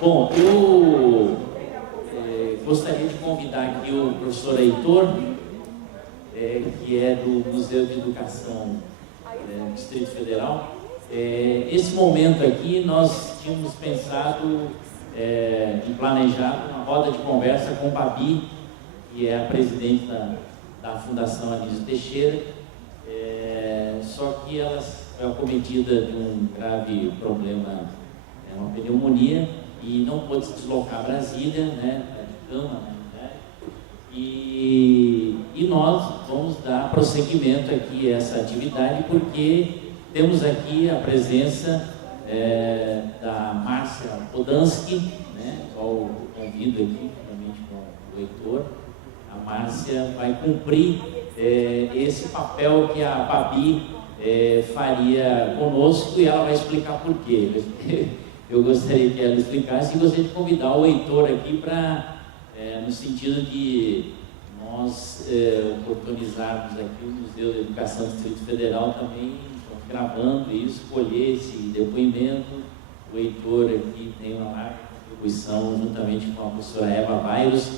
Bom, eu gostaria de convidar aqui o professor Heitor, que é do Museu de Educação do Distrito Federal. Esse momento aqui nós tínhamos pensado e planejado uma roda de conversa com Babi, que é a presidente da Fundação Anísio Teixeira, só que ela foi acometida de um grave problema, uma pneumonia, e não pôde se deslocar a Brasília, né, de cama, né, e nós vamos dar prosseguimento aqui a essa atividade, porque temos aqui a presença da Márcia Podansky, né, qual convido aqui, juntamente com o Heitor. A Márcia vai cumprir esse papel que a Babi faria conosco, e ela vai explicar por quê. Eu gostaria que ela explicasse, e gostaria de convidar o Heitor aqui para, no sentido de nós oportunizarmos aqui o Museu da Educação do Distrito Federal também, gravando isso, colher esse depoimento. O Heitor aqui tem uma larga contribuição, juntamente com a professora Eva Bairros,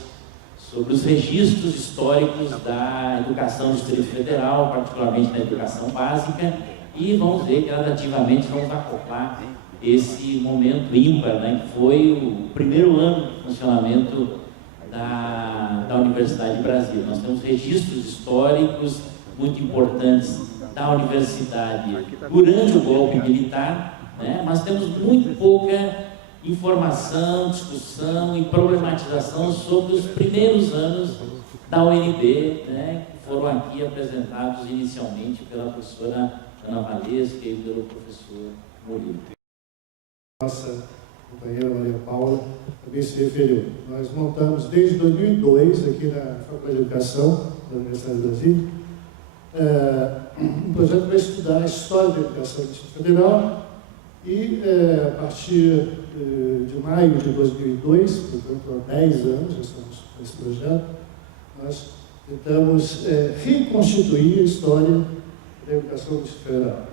sobre os registros históricos da educação do Distrito Federal, particularmente na educação básica, e vamos ver gradativamente, vamos acoplar esse momento ímpar, né, que foi o primeiro ano de funcionamento da Universidade de Brasília. Nós temos registros históricos muito importantes da universidade durante o golpe militar, né, mas temos muito pouca informação, discussão e problematização sobre os primeiros anos da UNB, né, que foram aqui apresentados inicialmente pela professora Ana Valesca e pelo professor Murilo. Nossa companheira Maria Paula também se referiu. Nós montamos desde 2002, aqui na Faculdade de Educação da Universidade de Brasília, um projeto para estudar a história da educação do Distrito Federal, e a partir de maio de 2002, portanto há 10 anos, já estamos com esse projeto, nós tentamos reconstituir a história da educação do Distrito Federal.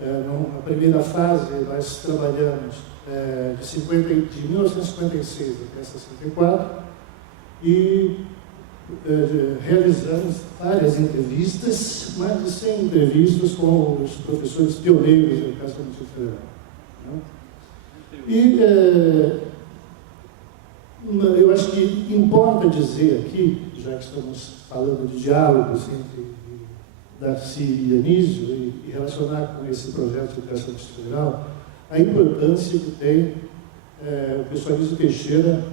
Na primeira fase, nós trabalhamos de 1956 até 64 e realizamos várias entrevistas, mais de 100 entrevistas com os professores pioneiros da educação do Distrito Federal. E eu acho que importa dizer aqui, já que estamos falando de diálogos entre Darcy e Anísio, e relacionar com esse projeto de educação do Distrito Federal, a importância que tem o professor Anísio Teixeira,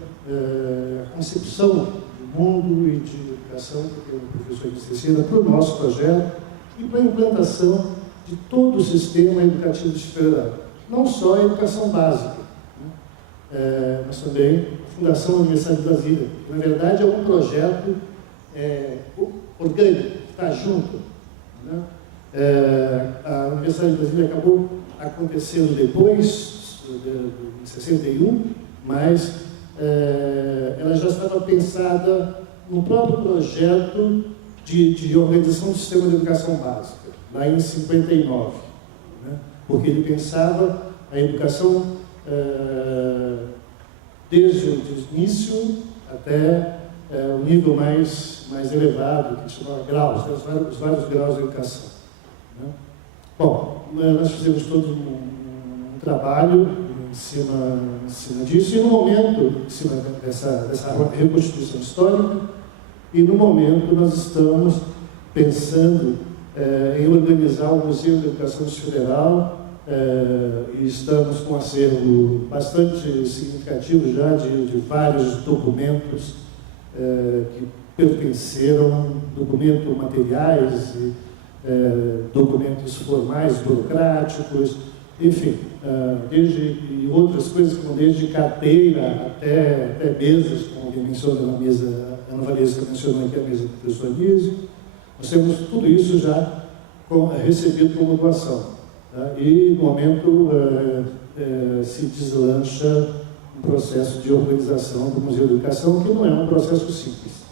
a concepção de mundo e de educação que tem o professor Anísio Teixeira para o nosso projeto e para a implantação de todo o sistema educativo do Distrito Federal. Não só a educação básica, né, mas também a Fundação Universidade de Brasília, que na verdade é um projeto orgânico, que está junto. Né? A Universidade de Brasília acabou acontecendo depois, em 61, mas ela já estava pensada no próprio projeto de organização do sistema de educação básica, lá em 59, né? Porque ele pensava a educação desde o início até o nível mais elevado, que se chama graus, né? Os vários graus de educação. Né? Bom, nós fizemos todo um trabalho em cima disso, e no momento, em cima dessa reconstituição histórica, e no momento nós estamos pensando em organizar o Museu da Educação Federal, e estamos com um acervo bastante significativo já de vários documentos que pertenceram, documentos materiais, documentos formais, burocráticos, enfim, desde outras coisas, como desde carteira até mesas, como alguém mencionou na mesa, a Ana Valesca mencionou aqui a mesa do professor Anísio. Nós temos tudo isso já recebido como doação. Tá? E, no momento, se deslancha um processo de organização do Museu de Educação, que não é um processo simples.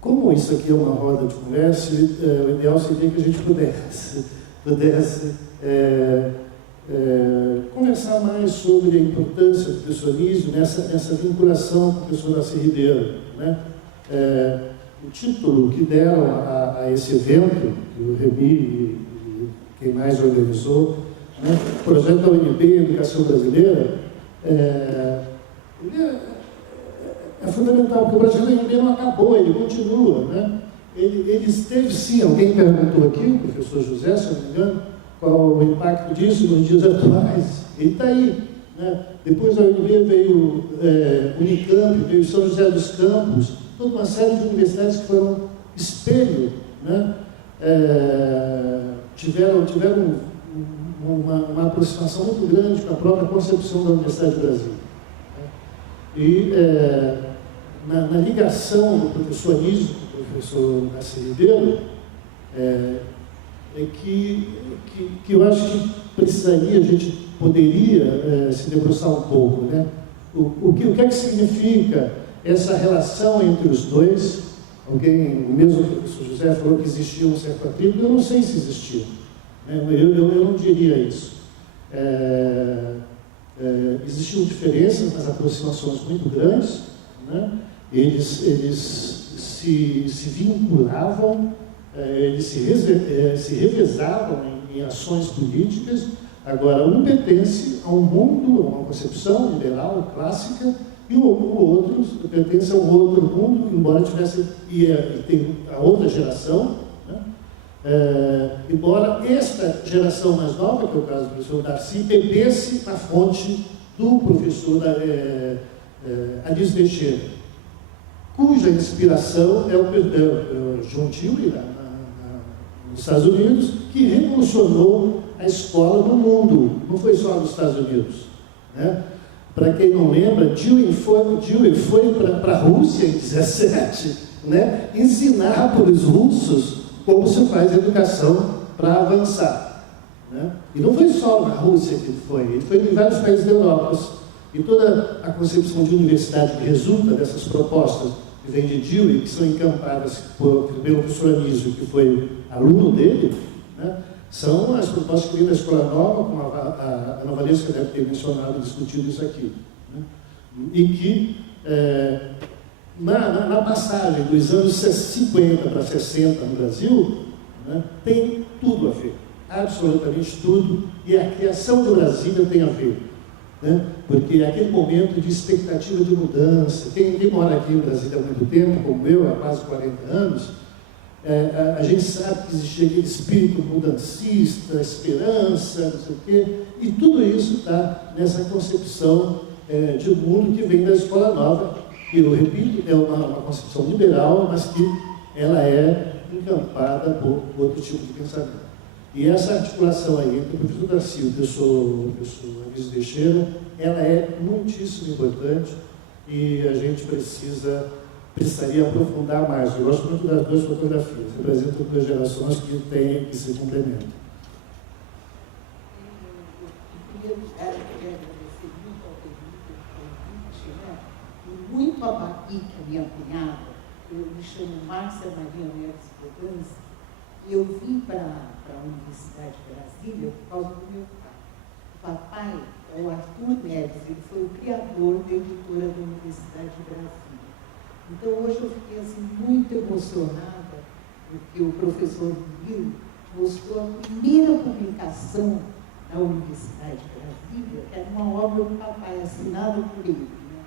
Como isso aqui é uma roda de conversa, o ideal seria que a gente pudesse conversar mais sobre a importância do professor Anísio nessa vinculação com o professor Darcy Ribeiro, né? O título que deram a esse evento, que o Remy e quem mais organizou, né? O projeto da UNB, Educação Brasileira, é fundamental, porque o projeto da UNB não acabou, ele continua, né? Ele esteve, sim, alguém perguntou aqui, o professor José, se eu não me engano, qual o impacto disso nos dias atuais. Ele está aí, né? Depois da UNB veio Unicamp, veio São José dos Campos, toda uma série de universidades que foram espelho, né? Tiveram uma aproximação muito grande com a própria concepção da Universidade do Brasil. E na ligação do professor Anísio com o professor Darcy Ribeiro, que eu acho que precisaria, a gente poderia se debruçar um pouco, né? O que é que significa essa relação entre os dois? O mesmo professor José falou que existia um certo atrito, eu não sei se existia, né? Eu não diria isso. Existiam diferenças, mas aproximações muito grandes, né? Eles se vinculavam, eles se revezavam em ações políticas. Agora, um pertence a um mundo, a uma concepção liberal, clássica, e o outro pertence a um outro mundo, embora tivesse, e tem a outra geração, né? Embora esta geração mais nova, que é o caso do professor Darcy, bebesse na fonte do professor Anísio Teixeira, cuja inspiração é o John Dewey, nos Estados Unidos, que revolucionou a escola no mundo, não foi só nos Estados Unidos, né? Para quem não lembra, Dewey foi para a Rússia em 17, né? Ensinar para os russos como se faz educação para avançar, né? E não foi só na Rússia que ele foi em vários países da Europa. E toda a concepção de universidade que resulta dessas propostas que vem de Dewey, que são encampadas pelo professor Anísio, que foi aluno dele, né? São as propostas que vêm da Escola Nova, como a Ana Valesca deve ter mencionado, discutido isso aqui, né? E que, na passagem dos anos 50 para 60 no Brasil, né, tem tudo a ver, absolutamente tudo, e a criação de Brasília tem a ver, né? Porque aquele momento de expectativa de mudança, quem mora aqui em Brasília há muito tempo, como eu, há quase 40 anos, a gente sabe que existia aquele espírito mudancista, esperança, não sei o quê, e tudo isso está nessa concepção de um mundo que vem da Escola Nova, que, eu repito, é uma concepção liberal, mas que ela é encampada por outro tipo de pensamento. E essa articulação aí entre o professor Darcy e o professor Anísio Teixeira, ela é muitíssimo importante e a gente precisaria aprofundar mais. Eu gosto muito das duas fotografias, representam duas gerações que se complementam. Em primeiro lugar, eu queria agradecer muito ao convite, né? E muito a Babi, que é minha cunhada. Eu me chamo Márcia Maria Neves Provença, e eu vim para a Universidade de Brasília por causa do meu pai. O papai é o Arthur Neves, ele foi o criador da editora da Universidade de Brasília. Então, hoje eu fiquei assim, muito emocionada, porque o professor Murilo mostrou a primeira publicação na Universidade de Brasília, que era uma obra do papai, assinada por ele, né?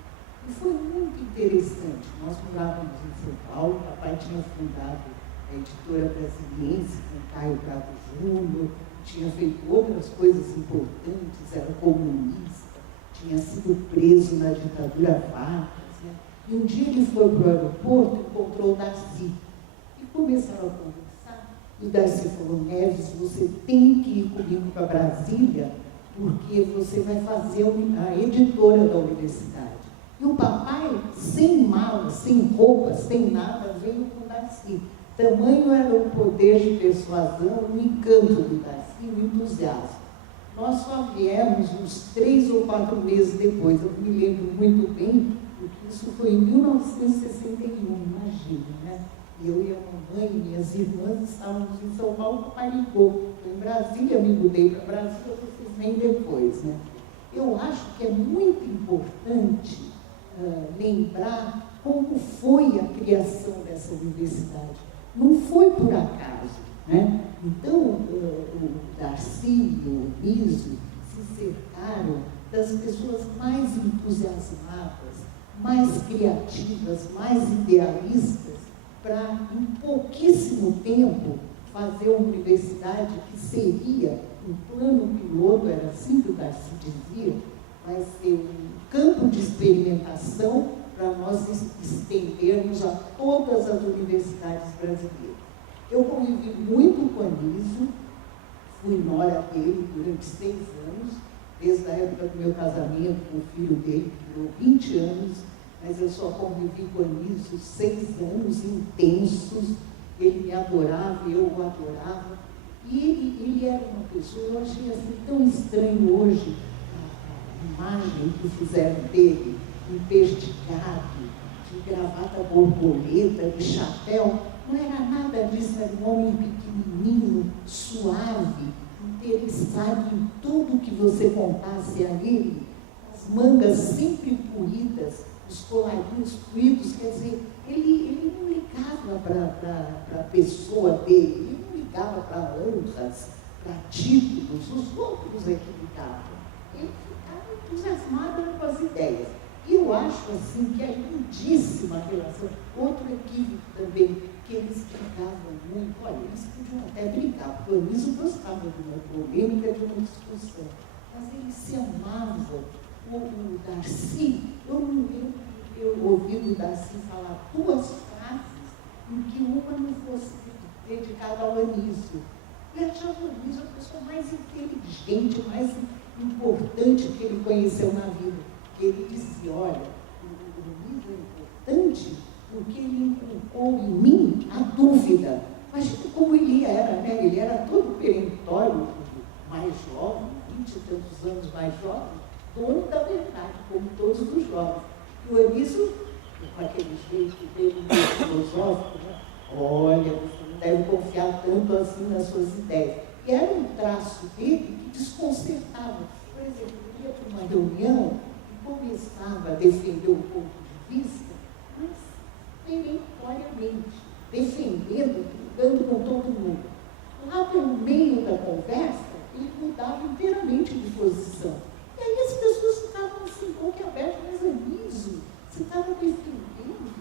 E foi muito interessante. Nós morávamos em São Paulo, o papai tinha fundado a editora Brasiliense com Caio Prado Júnior, tinha feito outras coisas importantes, era comunista, tinha sido preso na ditadura Vargas. E um dia ele foi para o aeroporto e encontrou o Darcy. E começaram a conversar. E o Darcy falou: Neves, você tem que ir comigo para Brasília, porque você vai fazer a editora da universidade. E o papai, sem mala, sem roupa, sem nada, veio com o Darcy. Tamanho era o poder de persuasão, o encanto do Darcy, o entusiasmo. Nós só viemos uns 3 ou 4 meses depois, eu me lembro muito bem, porque isso foi em 1961, imagina, né? Eu e a mamãe e minhas irmãs estávamos em São Paulo, o papai ligou. Em Brasília, me mudei para Brasília, vocês vêm depois, né? Eu acho que é muito importante lembrar como foi a criação dessa universidade. Não foi por acaso, né? Então, o Darcy e o Nísio se cercaram das pessoas mais entusiasmadas, mais criativas, mais idealistas, para, em pouquíssimo tempo, fazer uma universidade que seria um plano piloto, era assim que o Darcy dizia, vai ser um campo de experimentação para nós estendermos a todas as universidades brasileiras. Eu convivi muito com a Anísio, fui nora dele durante 6 anos, desde a época do meu casamento com o filho dele, que durou 20 anos, mas eu só convivi com o Anísio 6 anos intensos. Ele me adorava, eu o adorava. E ele era uma pessoa, eu achei assim tão estranho hoje a imagem que fizeram dele, empestigado, de gravata borboleta, de chapéu. Não era nada disso, era um homem pequenininho, suave, interessado em tudo que você contasse a ele, as mangas sempre puídas, os colarinhos puídos, quer dizer, ele não ligava para a pessoa dele, ele não ligava para honras, para títulos, os outros é que ligavam. Ele ficava entusiasmado com as ideias. E eu acho assim que é lindíssima a relação. Outro equívoco também, que eles brigavam muito. Olha, eles podiam até brigar, porque o Anísio gostava de uma polêmica, de uma discussão, mas eles se amavam. O Darcy, eu ouvi o Darcy falar 2 frases em que uma não fosse dedicada ao Anísio. E achava o Anísio a pessoa mais inteligente, mais importante que ele conheceu na vida. Ele dizia, olha, o Anísio é importante porque ele inculcou em mim a dúvida. Imagina como ele era, né? Ele era todo peremptório, mais jovem, 20 e tantos anos mais jovem, dono da verdade, como todos os jovens. E o Anísio, com aquele jeito dele meio filosófico, né? Olha, você não deve confiar tanto assim nas suas ideias. E era um traço dele que desconcertava. Por exemplo, ele ia para uma reunião e começava a defender um ponto de vista, mas peremptoriamente, defendendo, brigando com todo mundo. Lá pelo meio da conversa, ele mudava inteiramente de posição. E aí as pessoas ficavam assim, boquiabertas, mas Anísio, você estava defendendo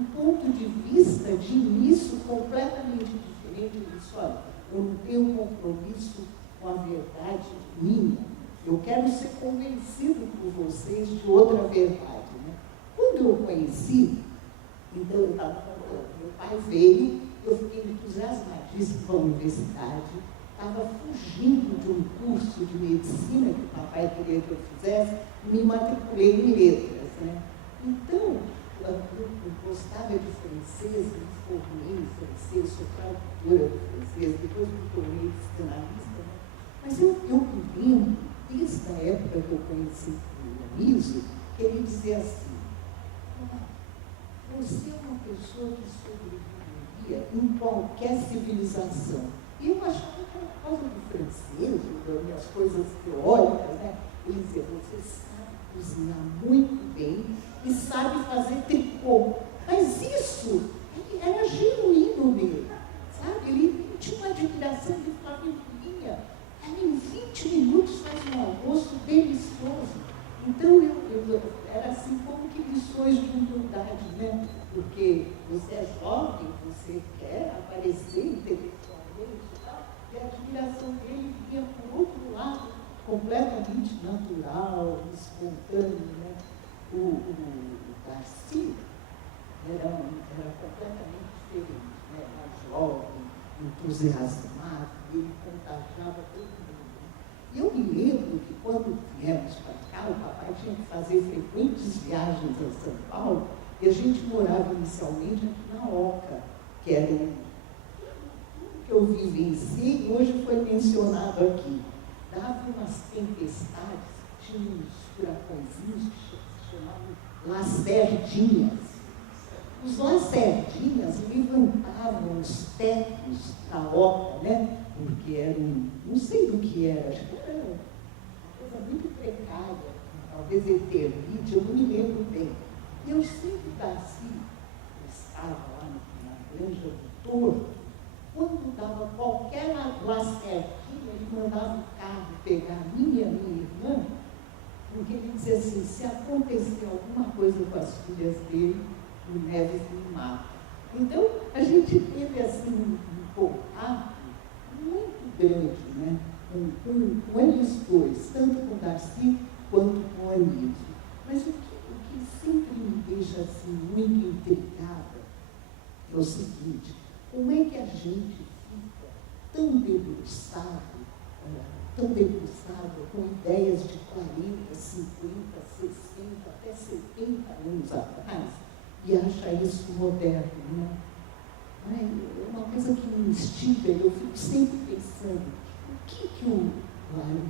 um ponto de vista de início completamente diferente. Ele disse, olha, eu não tenho compromisso com a verdade minha. Eu quero ser convencido por vocês de outra verdade. Né? Quando eu o conheci, então eu estava contando, meu pai veio, eu fiquei entusiasmadíssima com a universidade, estava fugindo de um curso de medicina que o papai queria que eu fizesse, e me matriculei em letras. Né? Então, eu gostava de francês, me formei em francês, sou tradutora de francês, depois me tornei psicanalista. Né? Mas eu me lembro, desde a época que eu conheci o Anísio, que ele dizia assim, você é uma pessoa que sobreviveria em qualquer civilização. E eu achava que por causa do francês, das minhas coisas teóricas, né? Ele dizia, você sabe cozinhar muito bem e sabe fazer tricô. Mas isso era genuíno nele, sabe? Ele tinha uma admiração de família. Em 20 minutos faz um almoço delicioso. Então, eu era assim como que lições de humildade, né? Porque você é jovem, você quer aparecer intelectualmente e tal, e a admiração dele vinha por outro lado, completamente natural, espontâneo, né? O Darcy era completamente diferente, né? Mais jovem, entusiasmado, ele contagiava todo mundo. E eu me lembro que quando viemos para cá, o papai tinha que fazer frequentes viagens a São Paulo, e a gente morava inicialmente aqui na Oca, que era um que eu vivenciei e hoje foi mencionado aqui. Dava umas tempestades, tinha uns furacõezinhos que se chamavam lacerdinhas. Os lacerdinhas levantavam os tetos da oca, né? Porque era não sei do que era, acho que era uma coisa muito precária, talvez eternite, eu não me lembro bem. E eu sempre estava lá na Granja do Torto, quando dava qualquer lacerdinha, ele mandava o carro pegar a minha irmã, porque ele dizia assim, se acontecer alguma coisa com as filhas dele, o Neves me mata. Então, a gente teve assim um contato muito grande, né? com eles dois, tanto com o Darcy quanto com o Anísio. Mas o que sempre me deixa assim, muito intrigada é o seguinte, como é que a gente fica tão debruçado com ideias de 40, 50, 60, até 70 anos atrás, e acha isso moderno, né? É uma coisa que me instiga, eu fico sempre pensando, o que o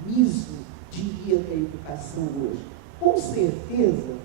Anísio diria da educação hoje? Com certeza,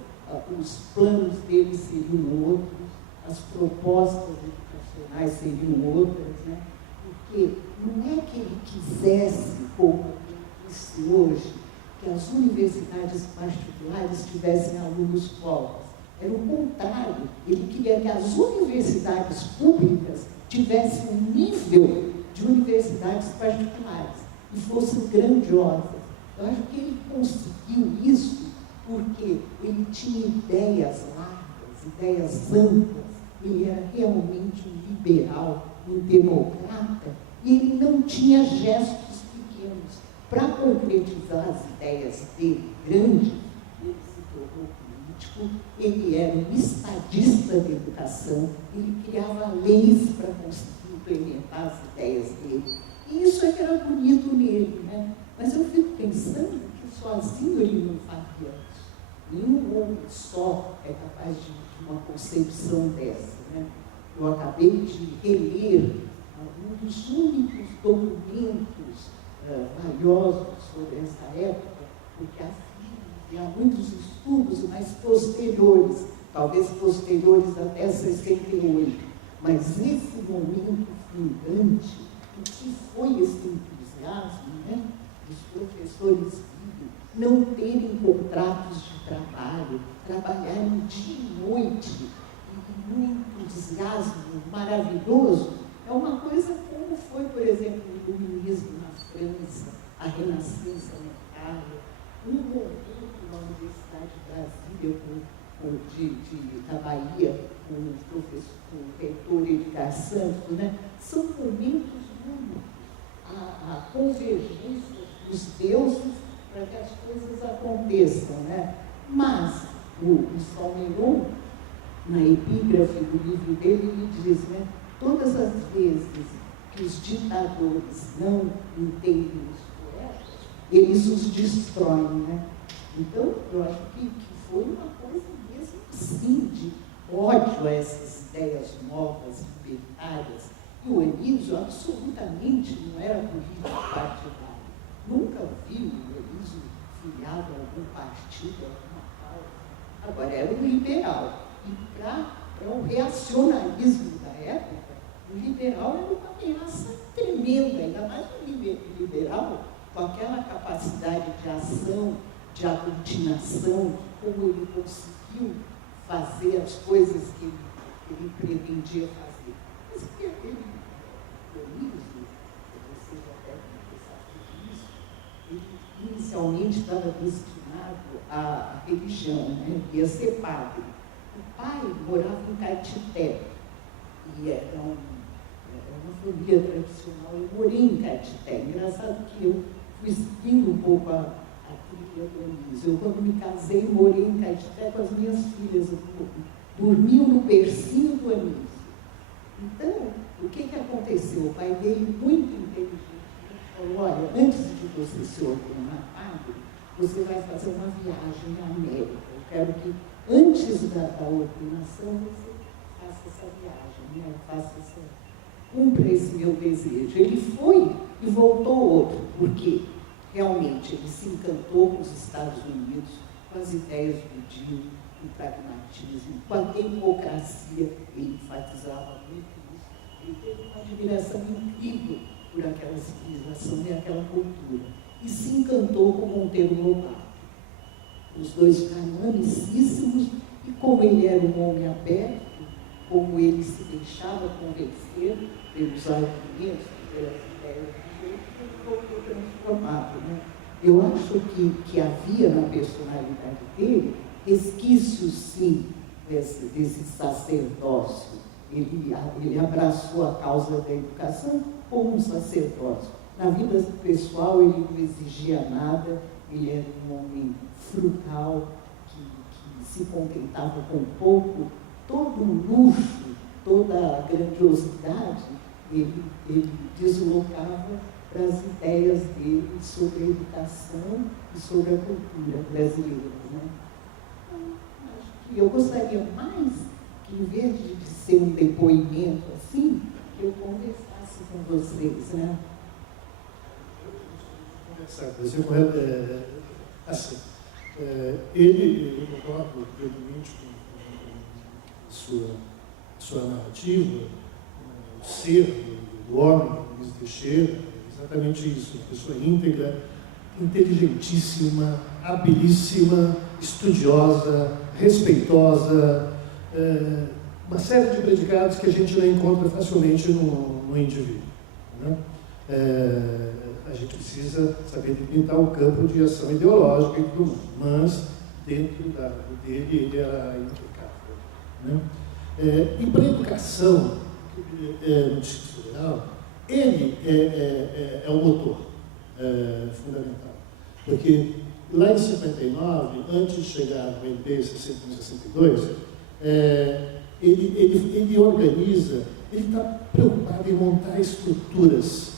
os planos dele seriam outros, as propostas educacionais seriam outras, né? Porque não é que ele quisesse, como ele disse hoje, que as universidades particulares tivessem alunos pobres. Era o contrário, ele queria que as universidades públicas tivessem um nível de universidades particulares e fossem grandiosas. Eu acho que ele conseguiu isso porque ele tinha ideias largas, ideias amplas, ele era realmente um liberal, um democrata, e ele não tinha gestos pequenos. Para concretizar as ideias dele grandes, ele se tornou político, ele era um estadista da educação, ele criava leis para conseguir implementar as ideias dele. E isso é que era bonito nele, né? Mas eu fico pensando que sozinho ele não faria isso. Nenhum homem só é capaz de uma concepção dessa, né? Eu acabei de reler um dos únicos documentos valiosos sobre essa época, porque há muitos estudos mais posteriores, talvez posteriores até 68, mas esse momento fundante, o que foi esse entusiasmo, né, dos professores não terem contratos de trabalho, trabalharem dia e noite, e um entusiasmo maravilhoso, é uma coisa como foi, por exemplo, o iluminismo na França, a Renascença na Itália, um momento na Universidade de Brasília, da Bahia, com o reitor Edgar Santos, né? São momentos únicos, a convergência dos deuses para que as coisas aconteçam, né? Mas o Salmeron, na epígrafe do livro dele, ele diz, né? Todas as vezes que os ditadores não entendem os poetas, eles os destroem, né? Então, eu acho que foi uma coisa mesmo assim, de ódio a essas ideias novas, libertárias. E o Anísio absolutamente não era político partidário. Nunca vi o Anísio filiado a algum partido, a alguma causa. Agora, era um liberal. E para o reacionarismo da época, o liberal era uma ameaça tremenda, ainda mais um liberal com aquela capacidade de ação, de aglutinação, como ele conseguiu fazer as coisas que ele pretendia fazer. Mas que ele, vocês já devem pensar sobre isso, ele inicialmente estava destinado à religião, né? Ia ser padre. O pai morava em Caetité, e era uma família tradicional. Eu morei em Caetité. Engraçado que eu fui seguindo um pouco a trilha do Anísio. Eu, quando me casei, morei em Caetité com as minhas filhas. Dormiam no bercinho do Anísio. Então, o que aconteceu? O pai dele, muito inteligente, falou, olha, antes de você se ordenar padre, você vai fazer uma viagem à América. Eu quero que, antes da ordenação, você faça essa viagem, né? Cumpra esse meu desejo. Ele foi e voltou outro, porque realmente ele se encantou com os Estados Unidos, com as ideias do Dio, o pragmatismo, com a democracia, ele enfatizava muito isso. Ele teve uma admiração incrível por aquela civilização e aquela cultura. E se encantou com Monteiro Lobato. Os dois ficaram amicíssimos, e como ele era um homem aberto, como ele se deixava convencer pelos argumentos, pelas ideias dos outros, ele voltou transformado, né? Eu acho que havia na personalidade dele resquícios, sim, desse sacerdócio. Ele abraçou a causa da educação como um sacerdócio. Na vida pessoal, ele não exigia nada, ele era um homem frugal, que se contentava com pouco. Todo o luxo, toda a grandiosidade, ele deslocava para as ideias dele sobre a educação e sobre a cultura brasileira, né? Acho que eu gostaria mais que, em vez de ser um depoimento assim, que eu conversasse com vocês, né? Assim, eu concordo plenamente com sua narrativa, o ser do homem, Luiz Teixeira, exatamente isso, uma pessoa íntegra, inteligentíssima, habilíssima, estudiosa, respeitosa, uma série de predicados que a gente não encontra facilmente no indivíduo, né? A gente precisa saber delimitar o campo de ação ideológica e tudo mais, mas dentro dele ele era impecável, né? E para a educação no Distrito Federal, ele é o motor fundamental, porque lá em 59, antes de chegar no MP 62, ele organiza, ele está preocupado em montar estruturas,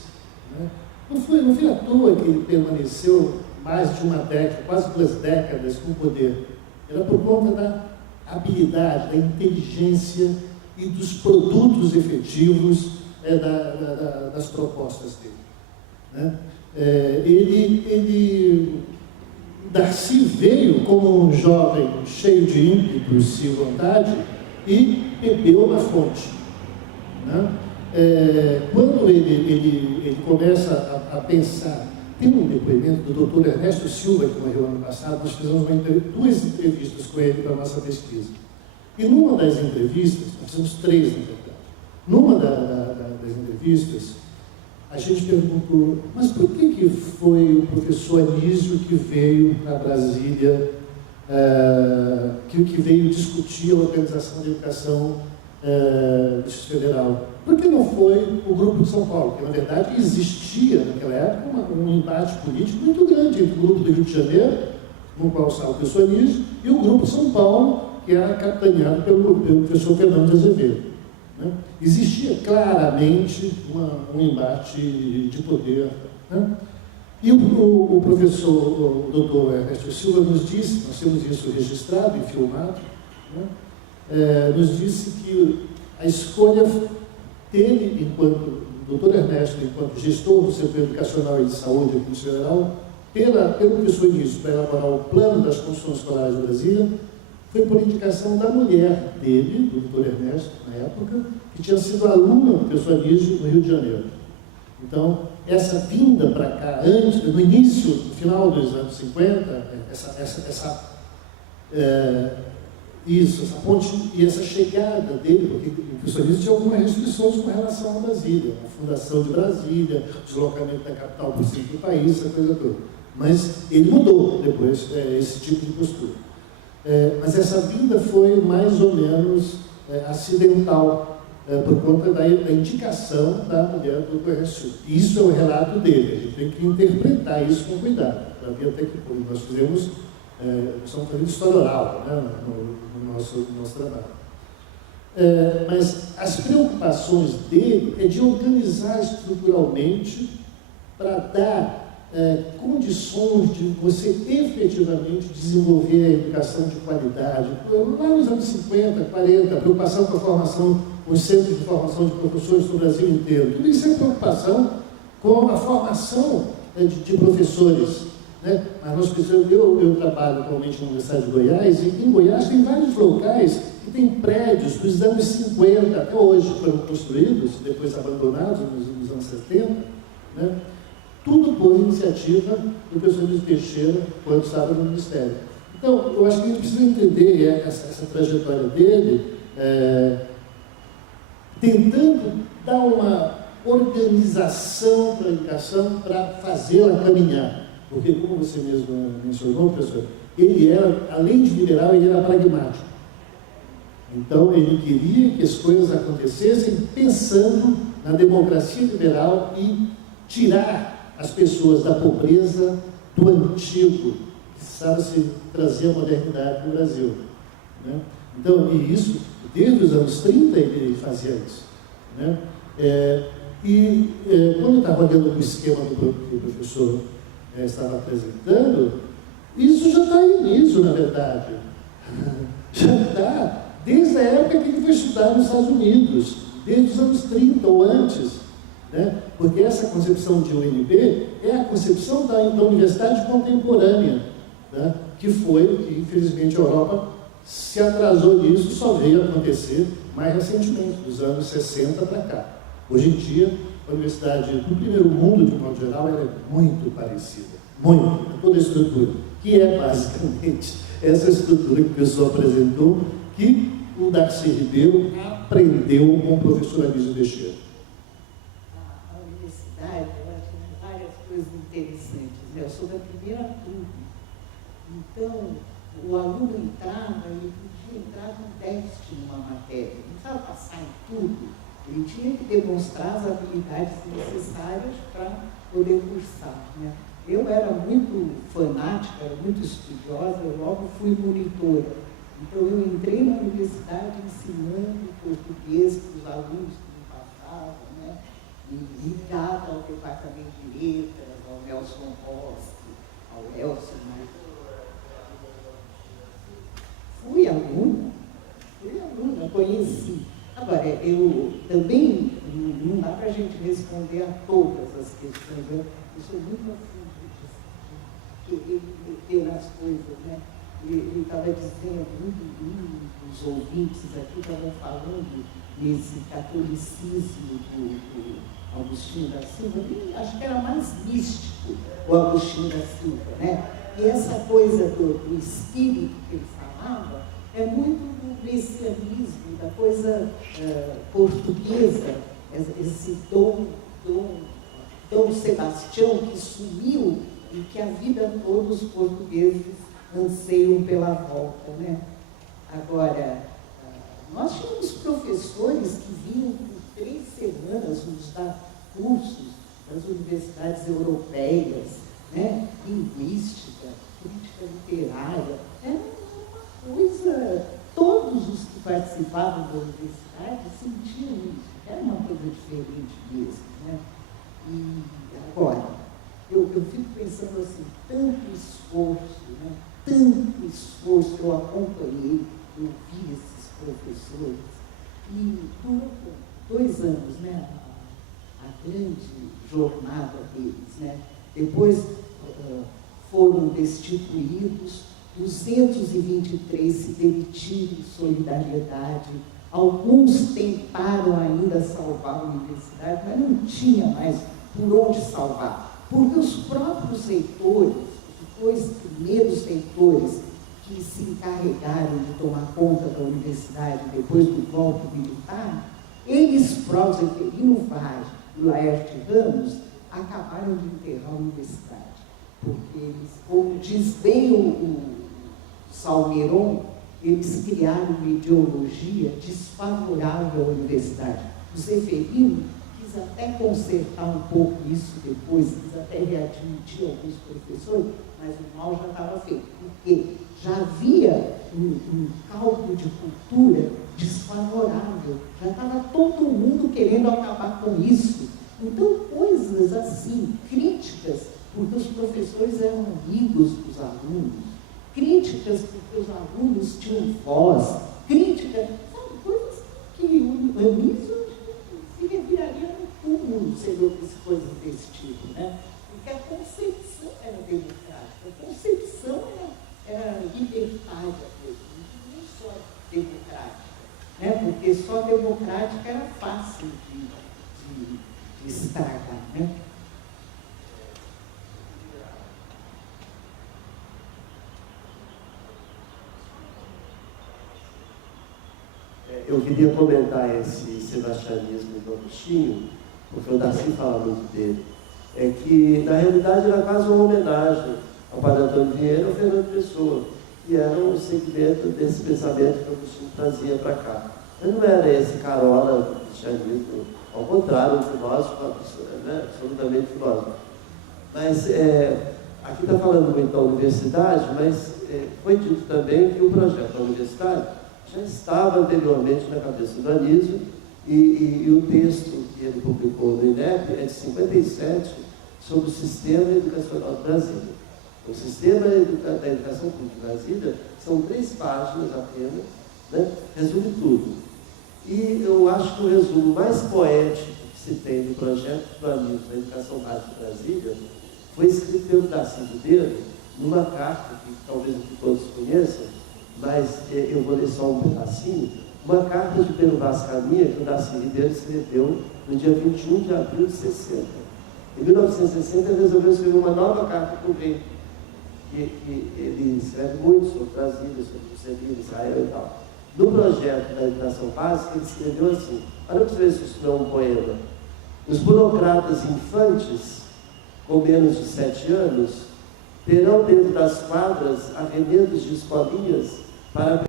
né? Não foi à toa que ele permaneceu mais de uma década, quase 2 décadas com o poder. Era por conta da habilidade, da inteligência e dos produtos efetivos das propostas dele, né? Darcy veio como um jovem cheio de ímpetos e vontade e bebeu na fonte, né? Quando ele começa a pensar, tem um depoimento do Dr. Ernesto Silva, que morreu ano passado, nós fizemos 2 entrevistas com ele para a nossa pesquisa. E numa das entrevistas, nós fizemos 3 na verdade, numa das entrevistas, a gente perguntou, mas por que foi o professor Anísio que veio para Brasília, que veio discutir a organização da educação do Distrito Federal? Por que não foi o Grupo de São Paulo? Porque, na verdade, existia, naquela época, um embate político muito grande entre o Grupo do Rio de Janeiro, no qual estava o professor Anísio, e o Grupo de São Paulo, que era capitaneado pelo professor Fernando de Azevedo, né? Existia claramente um embate de poder, né? E o professor, o doutor Ernesto Silva, nos disse, nós temos isso registrado e filmado, né? Nos disse que a escolha dele, enquanto doutor Ernesto, enquanto gestor do Centro Educacional e de Saúde aqui no Federal, pelo professor Anísio, para elaborar o plano das condições escolares de Brasília, foi por indicação da mulher dele, do doutor Ernesto, na época, que tinha sido aluna do professor Anísio no Rio de Janeiro. Então, essa vinda para cá, no início, no final dos anos 50, essa ponte e essa chegada dele, porque o professor Anísio tinha algumas restrições com relação a Brasília, a fundação de Brasília, o deslocamento da capital para o centro do país, essa coisa toda. Mas ele mudou depois esse tipo de postura. Mas essa vinda foi mais ou menos acidental, por conta da indicação da mulher do Ernesto. Isso é o relato dele, a gente tem que interpretar isso com cuidado, para ver até que ponto. Nós fizemos, estamos fazendo história oral, né, no nosso trabalho. Mas as preocupações dele é de organizar estruturalmente para dar condições de você efetivamente desenvolver a educação de qualidade. Lá nos anos 50, 40, preocupação com a formação, os centros de formação de professores do Brasil inteiro. Tudo isso é preocupação com a formação de professores né? Mas nós precisamos, eu trabalho atualmente na Universidade de Goiás, e em Goiás tem vários locais que tem prédios dos anos 50 até hoje, foram construídos, depois abandonados nos anos 70, né? Tudo por iniciativa do professor Luiz Teixeira, quando estava no Ministério. Então, eu acho que a gente precisa entender essa trajetória dele, tentando dar uma organização para a educação, para fazê-la caminhar. Porque, como você mesmo mencionou, professor, ele era, além de liberal, ele era pragmático. Então, ele queria que as coisas acontecessem pensando na democracia liberal e tirar as pessoas da pobreza, do antigo, que precisava se trazer a modernidade para o Brasil, né? Então, e isso, desde os anos 30, ele fazia isso, né? Quando eu estava olhando o esquema que o professor estava apresentando, isso já está no início, na verdade. Já está, desde a época que ele foi estudar nos Estados Unidos, desde os anos 30 ou antes, né? Porque essa concepção de UNB é a concepção da universidade contemporânea, né? Que infelizmente, a Europa se atrasou nisso, só veio acontecer mais recentemente, dos anos 60 para cá. Hoje em dia, a universidade do primeiro mundo, de um modo geral, ela é muito parecida, muito, toda a estrutura, que é basicamente essa estrutura que o pessoal apresentou, que o Darcy Ribeiro aprendeu com o professor Anísio Teixeira. A universidade, eu acho que tem várias coisas interessantes, né? Eu sou da primeira turma, então o aluno entrava e podia entrar com déficit numa matéria, não precisava passar em tudo, ele tinha que demonstrar as habilidades necessárias para poder cursar, né? Eu era muito fanática, era muito estudiosa, eu logo fui monitora. Então, eu entrei na universidade ensinando português para os alunos que me passavam, né? E ligada ao departamento de letras, ao Nelson Rossi, ao Elcio, né? Fui aluna, conheci. Agora, eu também, não dá para a gente responder a todas as questões, eu sou muito afim de querer meter nas coisas, né? Ele estava dizendo, os ouvintes aqui estavam falando desse catolicismo do Agostinho da Silva, e acho que era mais místico o Agostinho da Silva, né? E essa coisa do espírito que ele falava é muito do messianismo, da coisa portuguesa, esse Dom Sebastião que sumiu e que a vida toda os portugueses anseiam pela volta, né? Agora, nós tínhamos professores que vinham por 3 semanas nos dar cursos das universidades europeias, né? Linguística, crítica literária, era uma coisa, todos os que participavam da universidade sentiam isso, era uma coisa diferente mesmo, né? E agora, eu fico pensando assim, tanto esforço, né? Tanto esforço que eu acompanhei, eu vi esses professores, e durou 2 anos, né? A grande jornada deles, né? Depois foram destituídos, 223 se demitiram em solidariedade, alguns tentaram ainda salvar a universidade, mas não tinha mais por onde salvar, porque os próprios reitores, os 2 primeiros reitores que se encarregaram de tomar conta da universidade depois do golpe militar, eles próprios, Evelino Vaz e Laerte Ramos, acabaram de enterrar a universidade, porque eles, como diz bem o Salmeron, eles criaram uma ideologia desfavorável à universidade. O Zeferino quis até consertar um pouco isso depois, quis até readmitir alguns professores, mas o mal já estava feito, porque já havia um caldo de cultura desfavorável, já estava todo mundo querendo acabar com isso. Então, coisas assim, críticas, porque os professores eram amigos dos alunos, críticas porque os alunos tinham voz, críticas, sabe, coisas que o Anísio se reviraria no túmulo se ele ouvisse coisas desse tipo, né? porque a concepção era democrática, a concepção era libertária, não só democrática, né? Porque só democrática era fácil de estragar, né? Eu queria comentar esse sebastianismo do Agostinho, porque o Darcy fala muito dele. É que, na realidade, era quase uma homenagem ao Padre Antônio Vieira e ao Fernando Pessoa, que era um segmento desse pensamento que o Agostinho trazia para cá. Mas não era esse carola do cristianismo, ao contrário, um filósofo, né, absolutamente filósofo. Mas aqui está falando muito da universidade, mas foi dito também que o projeto da universidade já estava anteriormente na cabeça do Anísio, e o texto que ele publicou no INEP é de 57, sobre o sistema educacional de Brasília. O sistema da educação pública de Brasília são 3 páginas apenas, né? Resume tudo. E eu acho que o resumo mais poético que se tem do projeto do Anísio da Educação Básica de Brasília foi escrito pelo Darcy Ribeiro, numa carta que talvez todos conheçam, mas eu vou ler só um pedacinho, uma carta de Pedro Vaz Caminha que o Darcy Ribeiro escreveu no dia 21 de abril de 60. Em 1960, ele resolveu escrever uma nova carta para o rei, que ele escreve muito sobre Brasília, sobre o Sevilha, Israel e tal. No projeto da educação básica, ele escreveu assim, olha para você ver se isso não é um poema: os burocratas infantes, com menos de 7 anos, terão dentro das quadras arremedos de escolinhas para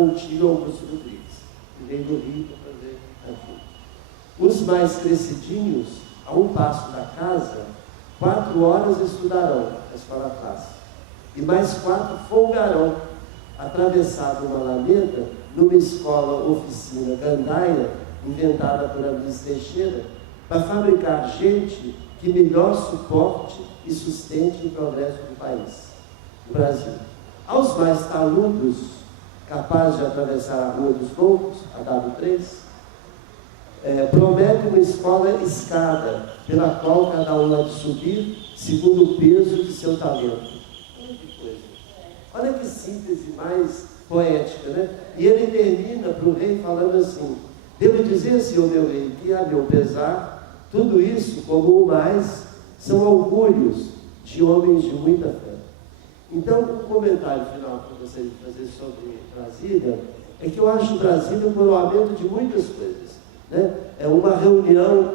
o tio Augusto Rodrigues, que veio do Rio para fazer aqui. Os mais crescidinhos, a um passo da casa, 4 horas estudarão a escola clássica, e mais 4 folgarão, atravessado uma alameda, numa escola oficina gandaia, inventada por Abdias Teixeira, para fabricar gente que melhor suporte e sustente o progresso do país, do Brasil. Aos mais taludos, capazes de atravessar a Rua dos Loucos, a W3, promete uma escola escada, pela qual cada um há de subir, segundo o peso de seu talento. Olha que coisa! Olha que síntese mais poética, né? E ele termina para o rei falando assim: devo dizer, senhor meu rei, que a meu pesar, tudo isso, como o mais, são orgulhos de homens de muita fé. Então, o comentário final que eu gostaria de fazer sobre Brasília é que eu acho Brasília um coroamento de muitas coisas, né? É uma reunião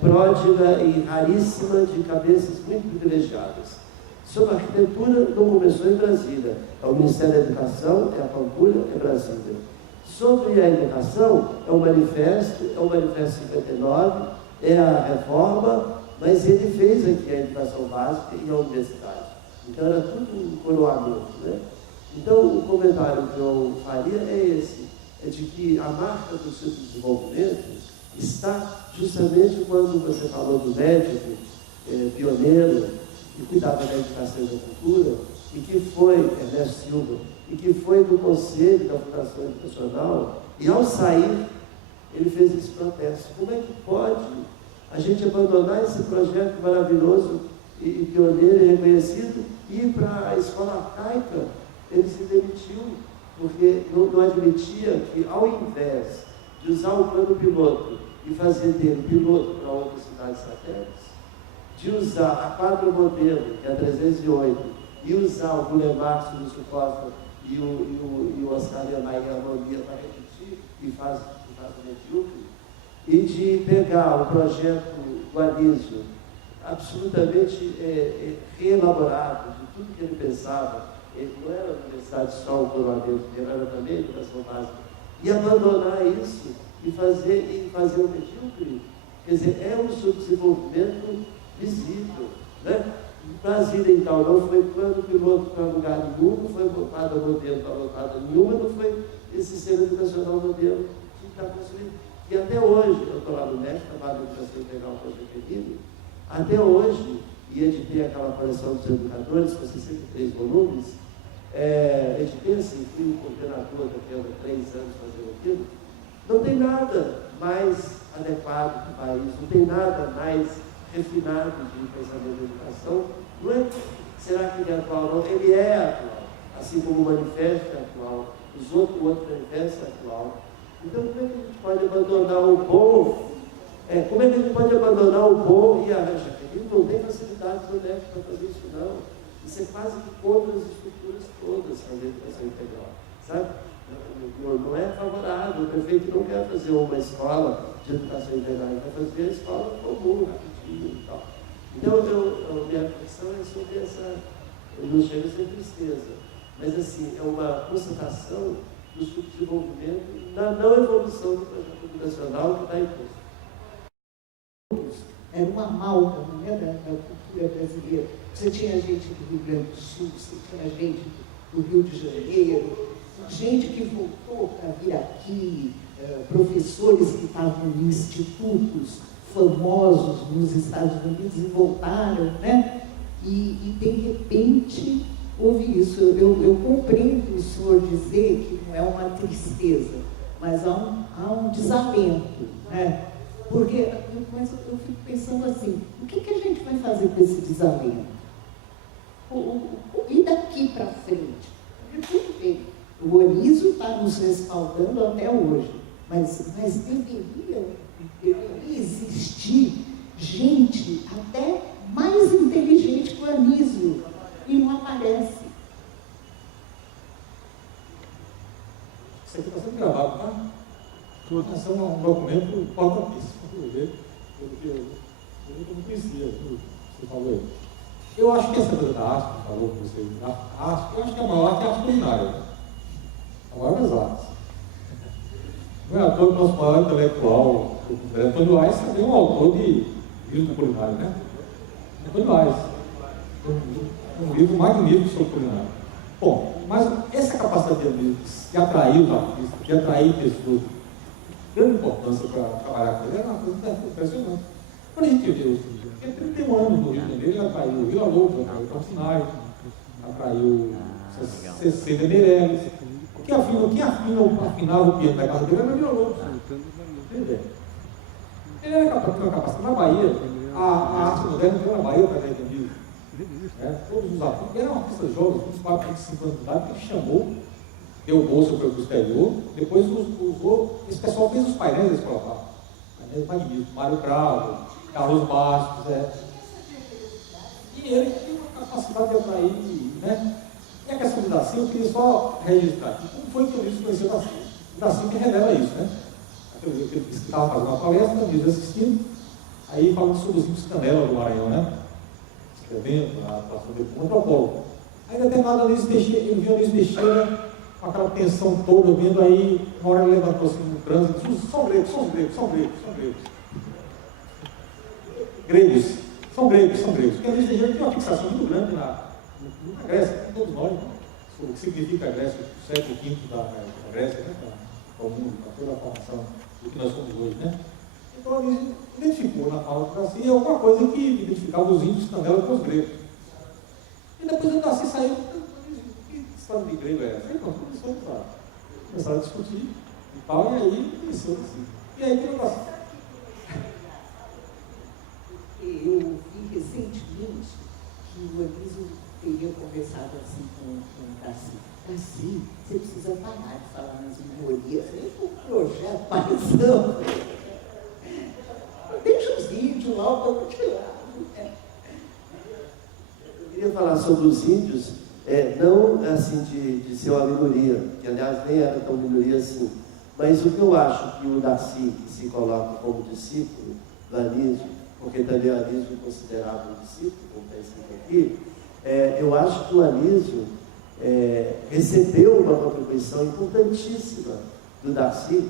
pródiga e raríssima de cabeças muito privilegiadas. Sobre a arquitetura, não começou em Brasília. É o Ministério da Educação, é a Pampulha, é Brasília. Sobre a educação, é o manifesto 59, é a reforma, mas ele fez aqui a educação básica e a universidade. Então era tudo um coroamento, né? Então o comentário que eu faria é esse, é de que a marca do seu desenvolvimento está justamente quando você falou do médico, pioneiro, que cuidava da educação e da cultura, e que foi, Ernesto Silva, e que foi do Conselho da Fundação Educacional, e ao sair, ele fez esse protesto. Como é que pode a gente abandonar esse projeto maravilhoso e pioneiro e reconhecido e ir para a escola arcaica? Ele se demitiu, porque não admitia que, ao invés de usar o plano piloto e fazer dele piloto para outras cidades satélites, de usar a quadra modelo, que é a 308, e usar o Boulevard Lúcio Costa e o Oscar Leonai e a Harmonia para repetir e faz o medíocre, e de pegar o projeto do Anísio, absolutamente reelaborado, de tudo que ele pensava, ele não era a universidade só o coroamento, ele era também a educação básica, e abandonar isso e fazer o medíocre. Quer dizer, é um subdesenvolvimento visível, né? Brasília, então, não foi plano piloto para lugar nenhum, não foi votada modelo para votada nenhuma, não foi esse sistema educacional modelo que está construído. E até hoje, eu estou lá no MEC, trabalho no Educação Integral com o Pequenino, até hoje, e editei aquela coleção dos educadores, com 63 volumes, editei assim, fui coordenador daquela 3 anos fazendo aquilo, não tem nada mais adequado para o país, não tem nada mais refinado de pensamento da educação. Não é, será que ele é atual? Não, ele é atual. Assim como o manifesto é atual, o outro manifesto é atual. Então, como é que a gente pode abandonar o bom? Como é que a gente pode abandonar o bom e arranjar? A gente não tem facilidades no MEC para fazer isso, não. Isso é quase que contra as estruturas todas da educação integral, sabe? Não é favorável. O prefeito não quer fazer uma escola de educação integral, ele quer fazer a escola comum, rapidinho e tal. Então, a minha reflexão é sobre essa. Não chega a ser tristeza, mas assim, é uma constatação do subdesenvolvimento na não evolução do projeto educacional que está em curso. Era uma amálgama, né, da cultura brasileira. Você tinha gente do Rio Grande do Sul, você tinha gente do Rio de Janeiro, gente que voltou para vir aqui, professores que estavam em institutos famosos nos Estados Unidos e voltaram, né? E de repente houve isso. Eu compreendo o senhor dizer que não é uma tristeza, mas há um desalento, né? Porque mas eu fico pensando assim, o que a gente vai fazer com esse desalento? E daqui para frente? Porque tudo bem, o Anísio está nos respaldando até hoje, mas deveria existir gente até mais inteligente que o Anísio, e não aparece. Isso aqui está sendo gravado, tá? Esse é um documento importantíssimo para ver, porque eu não conhecia tudo que você falou aí. Eu acho que essa coisa da arte, que falou com você, eu acho que a maior arte é a arte culinária. A maior das artes. Não é à toa que o nosso maior intelectual, o Antônio Aires, também é um autor de livro culinário, né? Antônio Aires. Um livro magnífico sobre culinária. Bom, mas essa capacidade de atrair os artistas, de atrair pessoas, grande importância para trabalhar com ele, era uma coisa impressionante. Quando a gente vê isso, porque 31 anos no Rio de Janeiro, ele atraiu o Vila Lobos, atraiu o Campinário, atraiu Cecília Meirelles. O que afinava o piano da casa dele era o Vila Lobos. Entendeu? Ele era capaz de ter uma capacidade. Na Bahia, a arte moderna veio na Bahia para entender. Todos os artistas, eram artistas jovens, uns 4, 5 anos de idade, que ele chamou, deu bolsa para o exterior, depois usou, esse pessoal fez os painéis da Escola Pá. Painéis magníficos, Mário Bravo, Carlos Bastos, E ele tinha uma capacidade de atrair, né? E a questão do Daci, eu queria só registrar aqui, como foi que o Luiz conheceu o Daci? O Daci me revela isso, né? Ele estava fazendo uma palestra, o Luiz assistindo, aí falando sobre os índios Canela do Maranhão, né? Escrevendo a atuação dele como antropólogo. Aí, determinada Luiz Teixeira, eu vi a Luiz Teixeira com aquela tensão toda, vendo aí, uma hora ele levantou assim no trânsito, são gregos. Gregos. Porque a Luiz Teixeira tem uma fixação muito grande na Grécia, todos nós, o que significa a Grécia, o século V da Grécia, né? Para o mundo, para toda a formação do que nós somos hoje, né? Então, ele identificou na fala do Daci alguma coisa que identificava os índios Canela com os gregos. E depois o Daci saiu, que história de grego é essa? Aí nós começaram a discutir e tal, e aí começou assim. E aí que eu Daci. Eu ouvi recentemente que o Anísio teria conversado assim com o Daci. Daci, você precisa parar de falar nas minorias. Um projeto paisão. Deixa os índios lá, o banco de lá. Eu queria falar sobre os índios, não assim de ser uma minoria, que aliás nem era tão minoria assim, mas o que eu acho que o Daci, que se coloca como discípulo do Anísio, porque também o Anísio é considerado um discípulo, como está escrito aqui, eu acho que o Anísio recebeu uma contribuição importantíssima do Daci.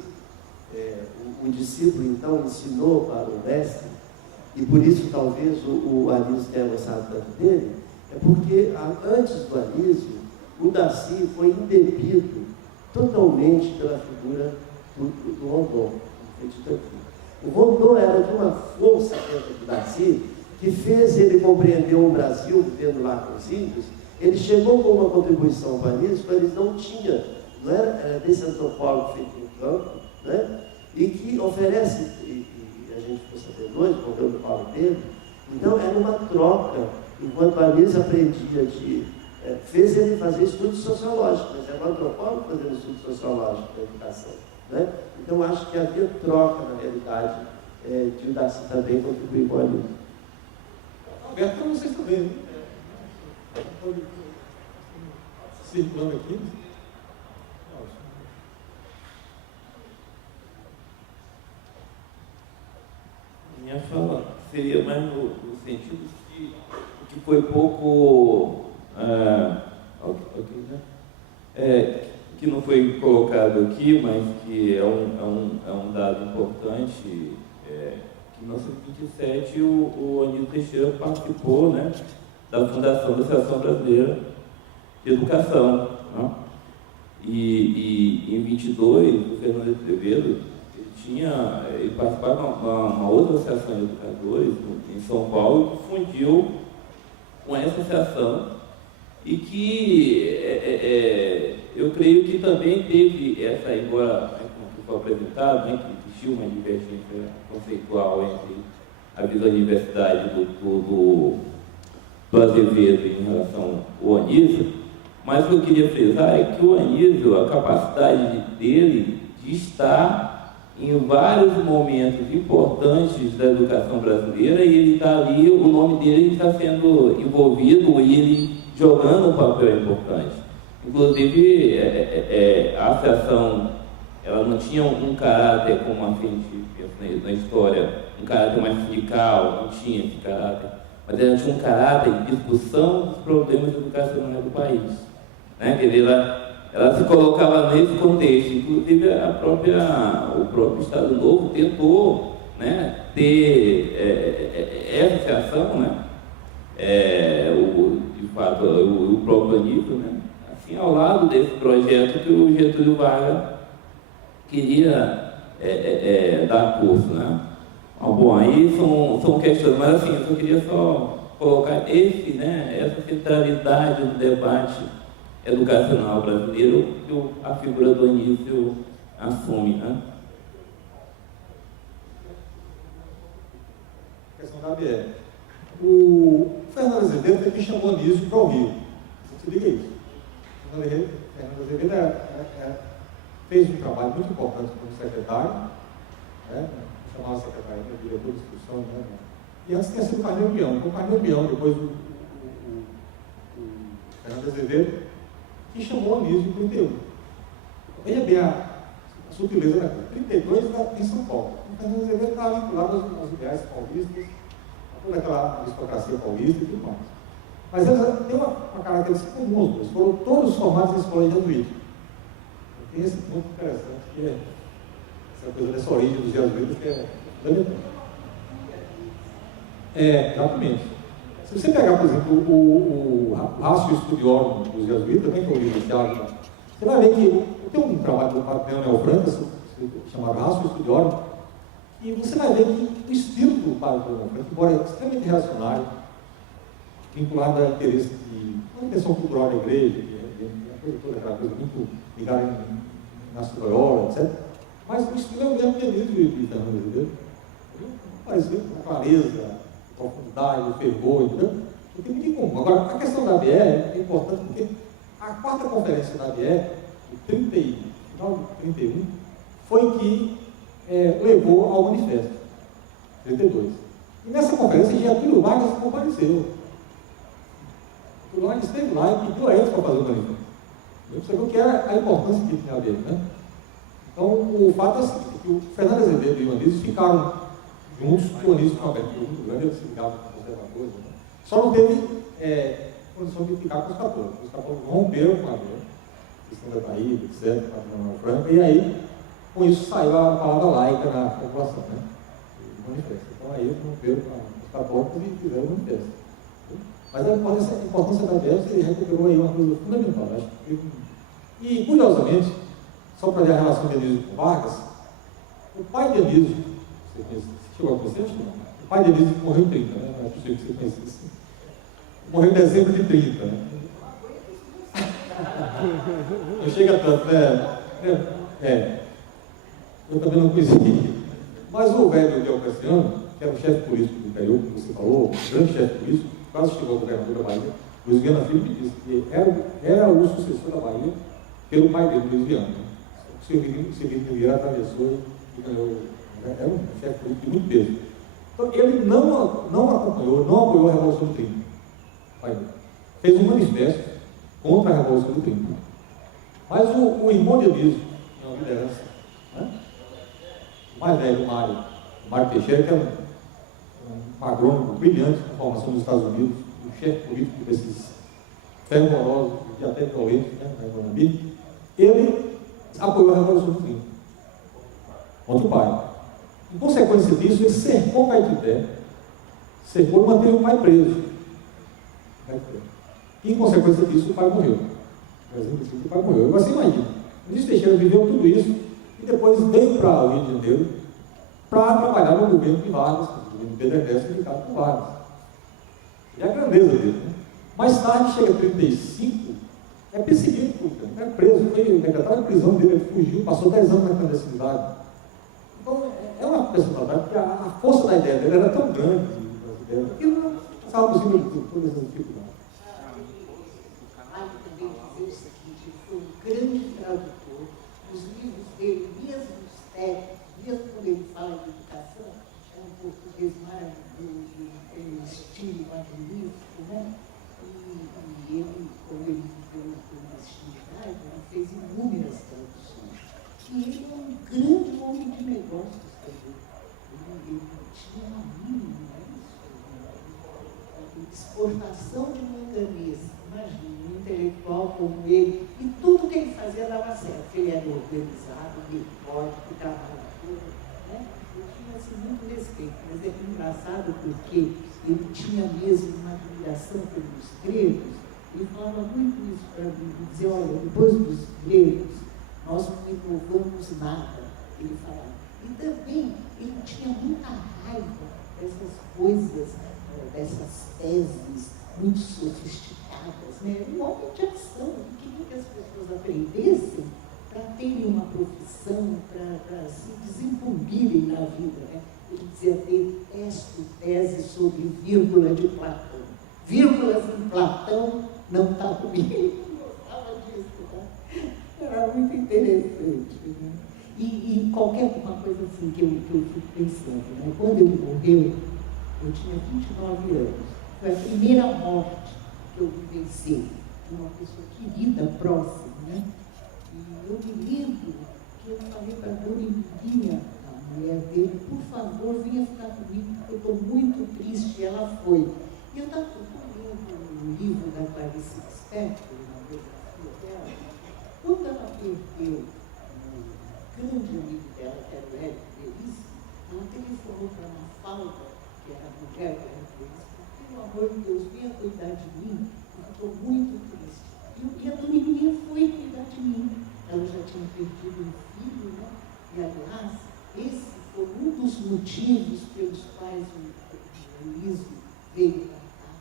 O discípulo, então, ensinou para o mestre, e por isso talvez o Anísio tenha gostado tanto dele, porque antes do Anísio, o Daci foi embebido totalmente pela figura do Rondon, acredito aqui. O Rondon era de uma força dentro do Daci que fez ele compreender o Brasil, vivendo lá com os índios. Ele chegou com uma contribuição para isso, mas eles não tinham, não era desse antropólogo feito no campo, né? E que oferece, e a gente ficou sabendo hoje, com o Paulo Pedro, Então, era uma troca. Enquanto a Anísio aprendia fez ele fazer estudos sociológicos, mas era um antropólogo fazendo estudos sociológicos da educação. Né? Então, acho que havia troca, na realidade, de o Darcy também contribuir com a Anísio. Aberto para vocês também, né? Circulando aqui. Minha fala seria mais no sentido que foi pouco, que não foi colocado aqui, mas que é um dado importante, que em 1927 o Anísio Teixeira participou, né, da fundação da Associação Brasileira de Educação. Né? E em 22, o Fernando Azevedo ele participava de uma outra associação de educadores em São Paulo que fundiu com essa associação e que eu creio que também teve essa, embora como foi apresentado, né, que existia uma divergência conceitual entre a visão da universidade do Azevedo em relação ao Anísio, mas o que eu queria frisar é que o Anísio, a capacidade dele de estar em vários momentos importantes da educação brasileira, e ele está ali, o nome dele está sendo envolvido e ele jogando um papel importante. Inclusive, a associação, ela não tinha um caráter, como a gente pensa na história, um caráter mais sindical, não tinha esse caráter, mas ela tinha um caráter de discussão dos problemas educacionais do país. Né? Quer dizer, ela se colocava nesse contexto. Inclusive, o próprio Estado Novo tentou, né, ter essa associação, né, de fato, o próprio Anísio, né, assim, ao lado desse projeto que o Getúlio Vargas queria dar curso. Né. Bom, aí são questões, mas assim, eu só queria colocar essa centralidade do debate educacional brasileiro que a figura do Anísio assume. Né? A questão da ABE. O Fernando Azevedo foi quem chamou o Anísio para o Rio. Você liga isso. O Fernando Azevedo fez um trabalho muito importante como secretário, né? Chamava secretário, né? Diretor de instrução, né? E antes tinha sido Carneiro Bião. Então, Carneiro Bião, depois o Fernando Azevedo, que chamou o Anísio em 31. Veja bem a sutileza da coisa. 32 em São Paulo. O Fernando Azevedo estava vinculado aos ideais paulistas, a toda aquela aristocracia paulista e tudo mais. Mas eles têm uma característica comum aos dois. Foram todos formados em escola de jesuíta. Tem esse ponto interessante, que é essa coisa dessa origem dos jesuítas, que é fundamental. Exatamente. Se você pegar, por exemplo, o Ratio Studiorum dos jesuítas, que é o livro de Thiago, você vai ver que tem um trabalho do padre Leonel Franca, chamado Ratio Studiorum, e você vai ver que o estilo do padre Leonel Franca, embora extremamente reacionário, vinculado a interesse de uma intenção cultural da igreja, toda aquela coisa muito ligada na Sudoiola, etc. Mas o estilo é o mesmo de Fernando Azevedo. Parecia com clareza, profundidade, fervor, entendeu? Não tem muito em comum. Agora, a questão da ABE é importante porque a quarta conferência da ABE, de final de 31, foi que levou ao manifesto, 32. E nessa conferência, Getúlio Vargas compareceu. Getúlio Vargas esteve lá e pediu a eles para fazer o manifesto. Você viu que era a importância que tinha a ABE, né? Então, o fato é que o Fernando Azevedo e o Anísio ficaram juntos, o Anísio foi aberto muito grande, eles se ligavam com conservadores, né? Só não teve condição de ficar com os católicos. Os católicos romperam com a ABE, questão da Bahia, etc., Patrimônio Franca, e aí, com isso, saiu a palavra laica na população, né? O manifesto. Então, aí eles romperam com os católicos e fizeram o manifesto. Mas a importância da ABE, você recuperou aí uma coisa fundamental, acho que. E, curiosamente, só para ver a relação de Anísio com Vargas, o pai de Anísio, você chegou a conhecer? O pai de Anísio morreu em 30, né? Não é possível que você conhecesse. Morreu em dezembro de 30, né? Não chega tanto, né? Eu também não conheci. Mas o velho Diocleciano, que era o chefe político do interior, como você falou, o grande chefe político, quase chegou ao governador da Bahia, Luiz Viana Filho me disse que era o sucessor da Bahia pelo pai dele, Luiz Viana. O Severino Vieira atravessou e ganhou. Era um chefe político de muito peso. Então, ele não acompanhou, não apoiou a Revolução do 30. Fez um manifesto contra a Revolução do 30. Mas o irmão de Anísio, é uma liderança, né? O mais velho, o Mário Teixeira, que é um agrônomo brilhante com formação nos Estados Unidos, um chefe político desses fervorosos e até violentos, né, na Guanabí, ele apoiou a Revolução do 30 contra o pai. Em consequência disso, ele cercou Caetité, cercou e manteve o pai preso. E, em consequência disso, o pai morreu. O pai morreu. Você imagina, Anísio Teixeira viveu tudo isso e depois veio para o Rio de Janeiro para trabalhar no governo de Vargas, no governo de Pedro Ernesto, indicado por Vargas. E a grandeza dele, né? Mais tarde, chega a 35, é perseguido, é preso, foi decretado a prisão dele, ele fugiu, passou 10 anos na clandestinidade. Então, é uma personalidade que a força da ideia dele era tão grande, que ele não passava por cima de todas essas dificuldades. Também dizer o seguinte, ele foi um grande tradutor, os livros dele, mesmo os técnicos, mesmo quando ele fala de educação, é um português maravilhoso, tem um estilo magnífico, né? E ele, como ele viveu na clandestinidade, ele fez inúmeras traduções. E ele é um grande homem de negócios também. Ele tinha uma mínima, não é isso? Exportação de manganês. Imagina, um intelectual como ele, e tudo que ele fazia dava certo. Ele era organizado, metódico, trabalhador, né? Eu tinha assim, muito respeito, mas é engraçado porque ele tinha mesmo uma admiração pelos gregos. Ele falava muito isso para mim, dizia, olha, depois dos gregos, nós não inovamos nada, ele falava. E também, ele tinha muita raiva dessas coisas, dessas teses muito sofisticadas, né? Um homem de ação, ele queria que as pessoas aprendessem para terem uma profissão, para se desenvolverem na vida, né? Ele dizia, detesto tese sobre vírgula de Platão. Vírgulas em Platão não está comigo. Ele gostava disso, né? Era muito interessante, né? E qualquer uma coisa assim que eu fico pensando, né? Quando ele morreu, eu tinha 29 anos. Foi a primeira morte que eu vivenciei de uma pessoa querida, próxima, né? E eu me lembro que eu falei para a dona Emília, a mulher dele, por favor, venha ficar comigo, porque eu estou muito triste. E ela foi. E eu estava lendo um livro da Clarice Lispector, uma biografia dela. Quando ela perdeu o grande amigo dela, que era o Érico Veríssimo, ela telefonou para uma falda, que era a mulher do Érico Veríssimo, pelo amor de Deus, venha cuidar de mim, porque estou muito triste. E a dona Emília foi cuidar de mim. Ela já tinha perdido um filho, né? E, aliás, esse foi um dos motivos pelos quais o Anísio veio para cá.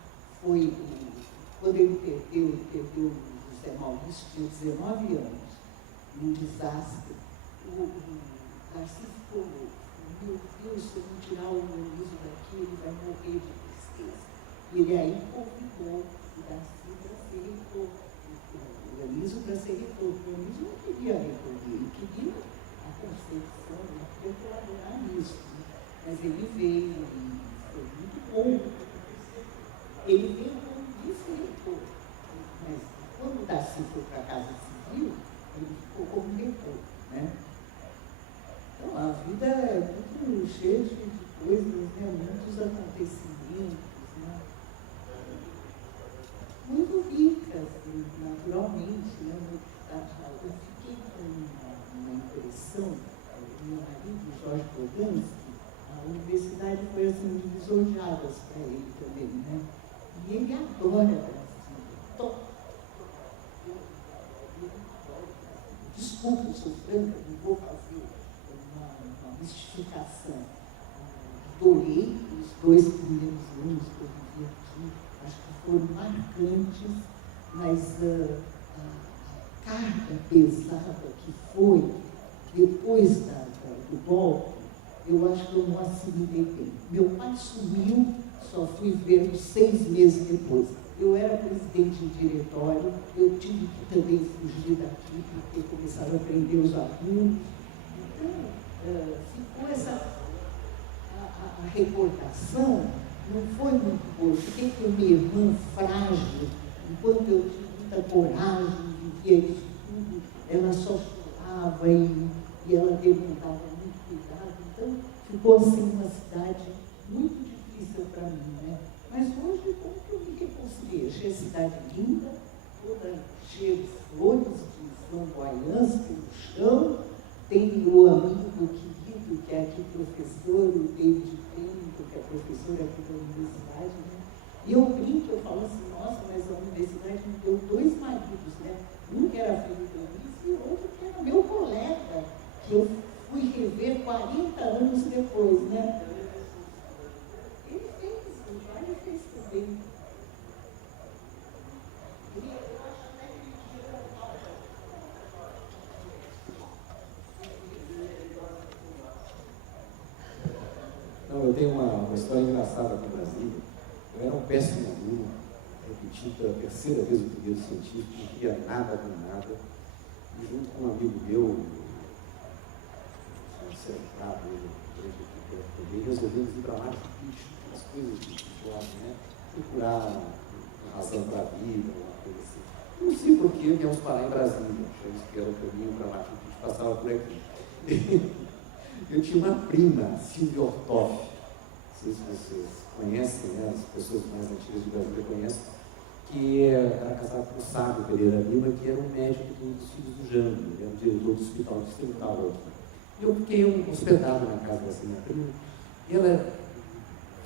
Foi quando ele perdeu o José Maurício, tinha 19 anos, num desastre. O Garcia ficou louco. Meu Deus, se eu não tirar o Anísio daqui, ele vai morrer de tristeza. E ele aí convidou o Garcia para ser reitor. O Anísio para ser reitor. O Anísio não queria recolher, ele queria a concepção, ele queria colaborar nisso. Né? Mas ele veio e foi muito bom. Ele veio como vice-reitor. Mas quando o Darcy foi para a Casa Civil, ele ficou como reitor. Né? Então, a vida é muito cheia de coisas, né? Muitos acontecimentos, né? Muito ricas, naturalmente. Né? Eu fiquei com uma impressão, meu marido, Jorge Kodansky, a universidade foi assim, divisor de águas para ele também, né? E ele adora Brasília. Desculpa, eu sou franca, não vou fazer uma mistificação. Adorei os 2 primeiros anos que eu vivi aqui, acho que foram marcantes, mas a carga pesada que foi, depois do golpe, eu acho que eu não assimilei bem. Meu pai sumiu, só fui ver 6 meses depois. Eu era presidente de diretório, eu tive que também fugir daqui, porque começaram a prender os alunos. Então, ficou essa... A recordação não foi muito boa. Fiquei com minha irmã frágil, enquanto eu tive muita coragem, vivia isso tudo, ela só chorava e ela demandava muito cuidado. Então, ficou assim uma cidade muito difícil para mim, né? Mas hoje, como que eu me reconciliei? Achei a cidade linda, toda cheia de flores, de flamboyância no chão. Tem o amigo querido, que é aqui professor, o David Clínico, que é professor aqui da universidade, né? E eu brinco, eu falo assim, nossa, mas a universidade me deu 2 maridos, né? Um que era filho do Luiz e outro que era meu colega, que eu fui rever 40 anos depois, né? Ele fez, o Jorge fez também. Não, eu tenho uma história engraçada com o Brasil. Eu era um péssimo aluno, repeti pela 3ª vez o primeiro científico, não queria nada com nada. E junto com um amigo meu, resolvemos ir para lá, as coisas de jovem, né? Procurar uma razão para a vida, uma coisa assim. Não sei por que viemos parar em Brasília, achamos que era o caminho para lá, que a gente passava por aqui. Eu tinha uma prima, Silvia Ortoff, não sei se vocês conhecem, né? As pessoas mais antigas de Brasília conhecem, que era casada com o Sábio Pereira Lima, que era um médico dos filhos do Jânio, ele era o diretor do hospital distrital aqui. Eu fiquei hospedado na casa dessa minha prima, e ela,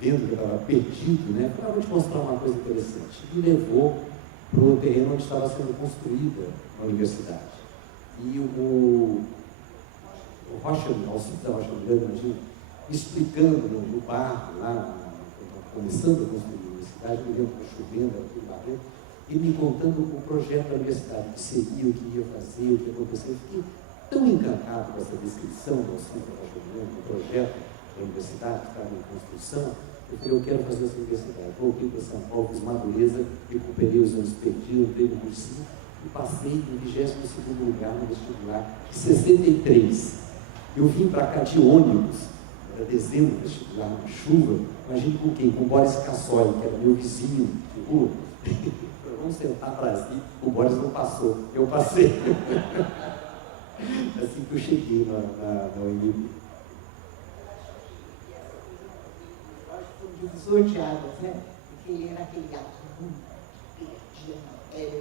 vendo que eu estava perdido, né, falou, vou te mostrar uma coisa interessante. Me levou para o terreno onde estava sendo construída a universidade. E o Rocha, Alcides da Rocha Miranda, imagina, explicando no barco, lá, começando a construir a universidade, me lembro chovendo, aquilo lá dentro, e me contando o projeto da universidade, o que seria, o que ia fazer, o que ia acontecer. Eu fiquei tão encantado com essa descrição do Alcides da Rocha Miranda, do projeto da universidade que estava em construção. Eu falei, eu quero fazer essa universidade. Voltei para São Paulo, fiz uma dureza, recuperei os anos perdidos, entrei no cursinho e passei em 22º lugar no vestibular, em 63. Eu vim para cá de ônibus, era dezembro, vestibular, na chuva. Imagine com quem? Com o Boris Cassoli, que era meu vizinho de rua. Vamos sentar para si. O Boris não passou, eu passei. Assim que eu cheguei na UNB. Divisor de águas, né? Porque ele era aquele aluno que perdia matéria,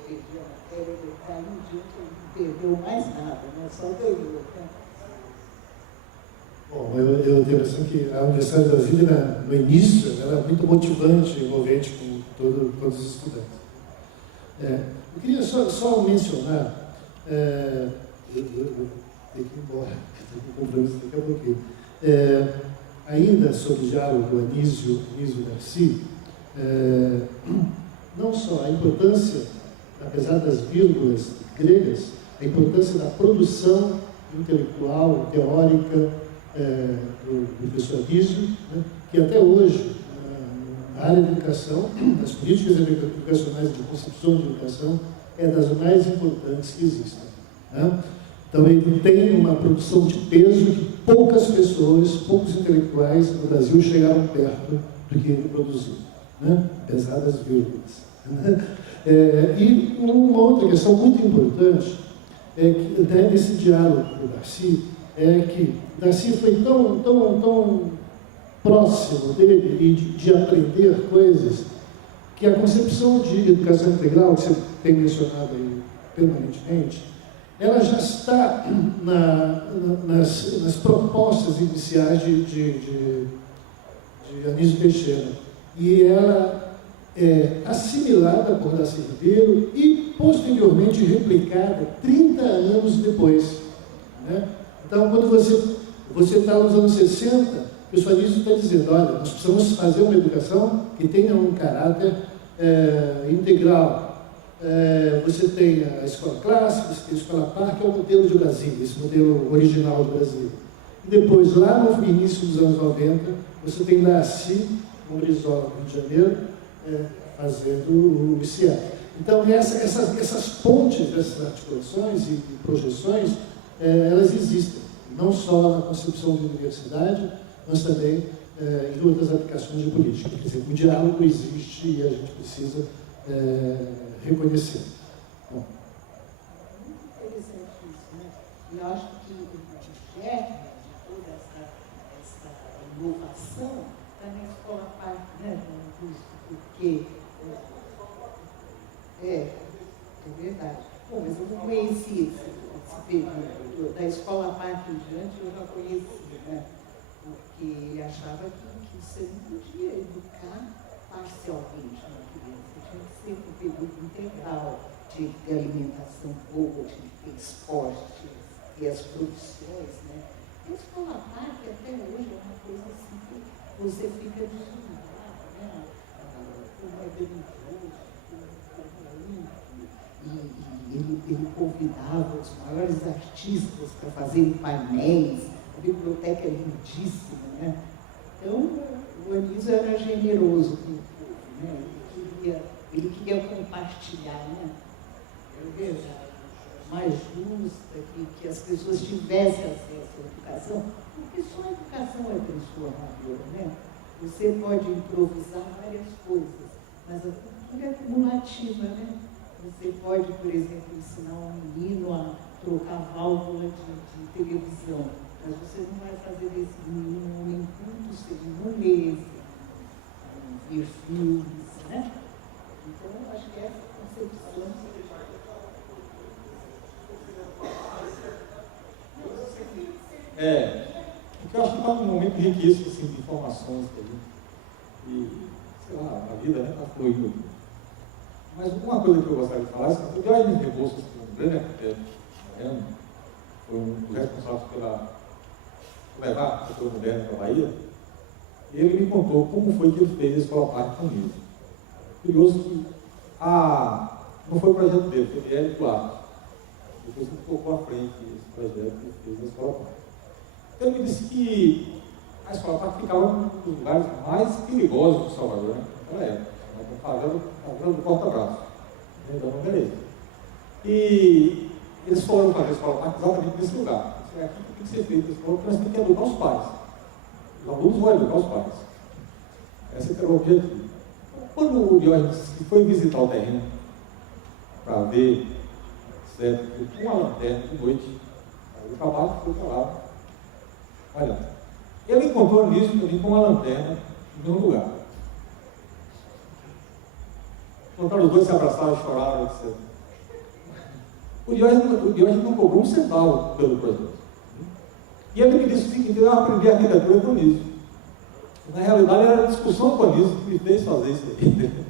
daí um dia que ele não perdeu mais nada, né? Só ganhou, né? Bom, eu tenho a impressão que a Universidade de Brasília, no início, era muito motivante e envolvente com todos os estudantes. Eu queria só mencionar, eu tenho que ir embora, estou com compromisso daqui a pouquinho. Ainda sobre o diálogo do Anísio Darcy, não só a importância, apesar das vírgulas gregas, a importância da produção intelectual, teórica do professor Anísio, né, que até hoje, na área de educação, das políticas educacionais de concepção de educação, é das mais importantes que existem. Né? Então, ele tem uma produção de peso que poucas pessoas, poucos intelectuais no Brasil chegaram perto do que ele produziu, né? Apesar das vírgulas. E uma outra questão muito importante é que, até nesse diálogo com o Darcy, é que Darcy foi tão próximo dele e de aprender coisas que a concepção de educação integral, que você tem mencionado aí permanentemente, ela já está nas propostas iniciais de Anísio Teixeira. E ela é assimilada por Darcy Ribeiro e, posteriormente, replicada 30 anos depois. Né? Então, quando você está nos anos 60, o professor Anísio está dizendo, olha, nós precisamos fazer uma educação que tenha um caráter integral. Você tem a escola clássica, você tem a escola par, que é o modelo de Brasília, esse modelo original do Brasil. Depois, lá no início dos anos 90, você tem Darcy, com Brizola, no Rio de Janeiro, fazendo o ICA. Então, essas pontes dessas articulações e projeções, elas existem, não só na concepção de universidade, mas também em outras aplicações de política. Quer dizer, o diálogo existe e a gente precisa reconhecer. Bom. Muito interessante isso, né? E eu acho que o germe de toda essa inovação está na escola parte, né, porque é verdade. Bom, mas eu não conheci esse período. Da escola parte em diante eu já conheci, né? Porque achava que você não podia educar parcialmente uma criança. Tinha que ser um período integral, tinha que ter alimentação boa, tinha que ter esporte, tinha que ter as profissões, né? A escola parte até hoje é uma coisa assim que você fica deslumbrado, né? Como é belicoso, como é limpo. E ele convidava os maiores artistas para fazerem painéis, a biblioteca é lindíssima, né? Então, o Anísio era generoso com o povo, né? Ele queria compartilhar, né? Mais justa, que as pessoas tivessem acesso à educação, porque só a educação é transformadora, né? Você pode improvisar várias coisas, mas a cultura é cumulativa, né? Você pode, por exemplo, ensinar um menino a trocar válvula de televisão, mas você não vai fazer desse menino um homem culto se ele não lê, ver filmes, né? Então, eu acho que essa concepção... porque eu acho que está num momento riquíssimo assim, de informações e, sei lá, a vida está fluindo. Mas uma coisa que eu gostaria de falar é que o Diógenes Rebouças, um grande arquiteto, foi um dos responsáveis por levar a cultura moderna para a Bahia, ele me contou como foi que ele fez a escola parte com isso. Curioso que não foi o projeto dele, foi de Hélio Duarte. Depois ele colocou à frente esse projeto e fez a escola parte. Ele me disse que a escola parte ficava um dos lugares mais perigosos do Salvador, né? Naquela época, favela do Porta-Braço, então, beleza. E eles foram fazer a escola parte exatamente nesse lugar. Aqui tem que ser feito a escola, porque nós temos que educar os pais. Os alunos vão educar os pais. Esse era o objetivo. Quando o Diógenes foi visitar o terreno para ver, certo, com uma lanterna de noite, aí o trabalho foi para lá. Olha, ele encontrou nisso também com uma lanterna em um lugar. Encontraram os dois, se abraçaram, choraram, etc. O Diógenes não cobrou um centavo pelo projeto. E ele me disse o seguinte: eu aprendi arquitetura com isso. Na realidade, era a discussão com isso que me fez fazer isso aí.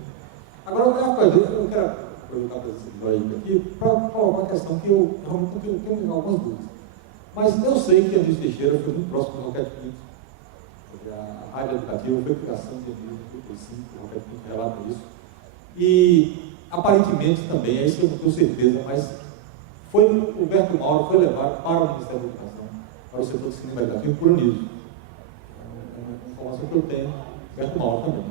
Agora, eu quero aproveitar a presença do Diógenes aqui para colocar uma questão que eu realmente tenho algumas dúvidas. Mas eu sei que Anísio Teixeira foi muito próximo do Roquete Pinto. A rádio educativa foi criação de Anísio em 1985, o Roquete Pinto relata isso. E, aparentemente, também, é isso que eu não tenho certeza, mas foi o Humberto Mauro foi levado para o Ministério da Educação, para o setor de cinema educativo, por Anísio. É uma informação que eu tenho, Humberto Mauro também.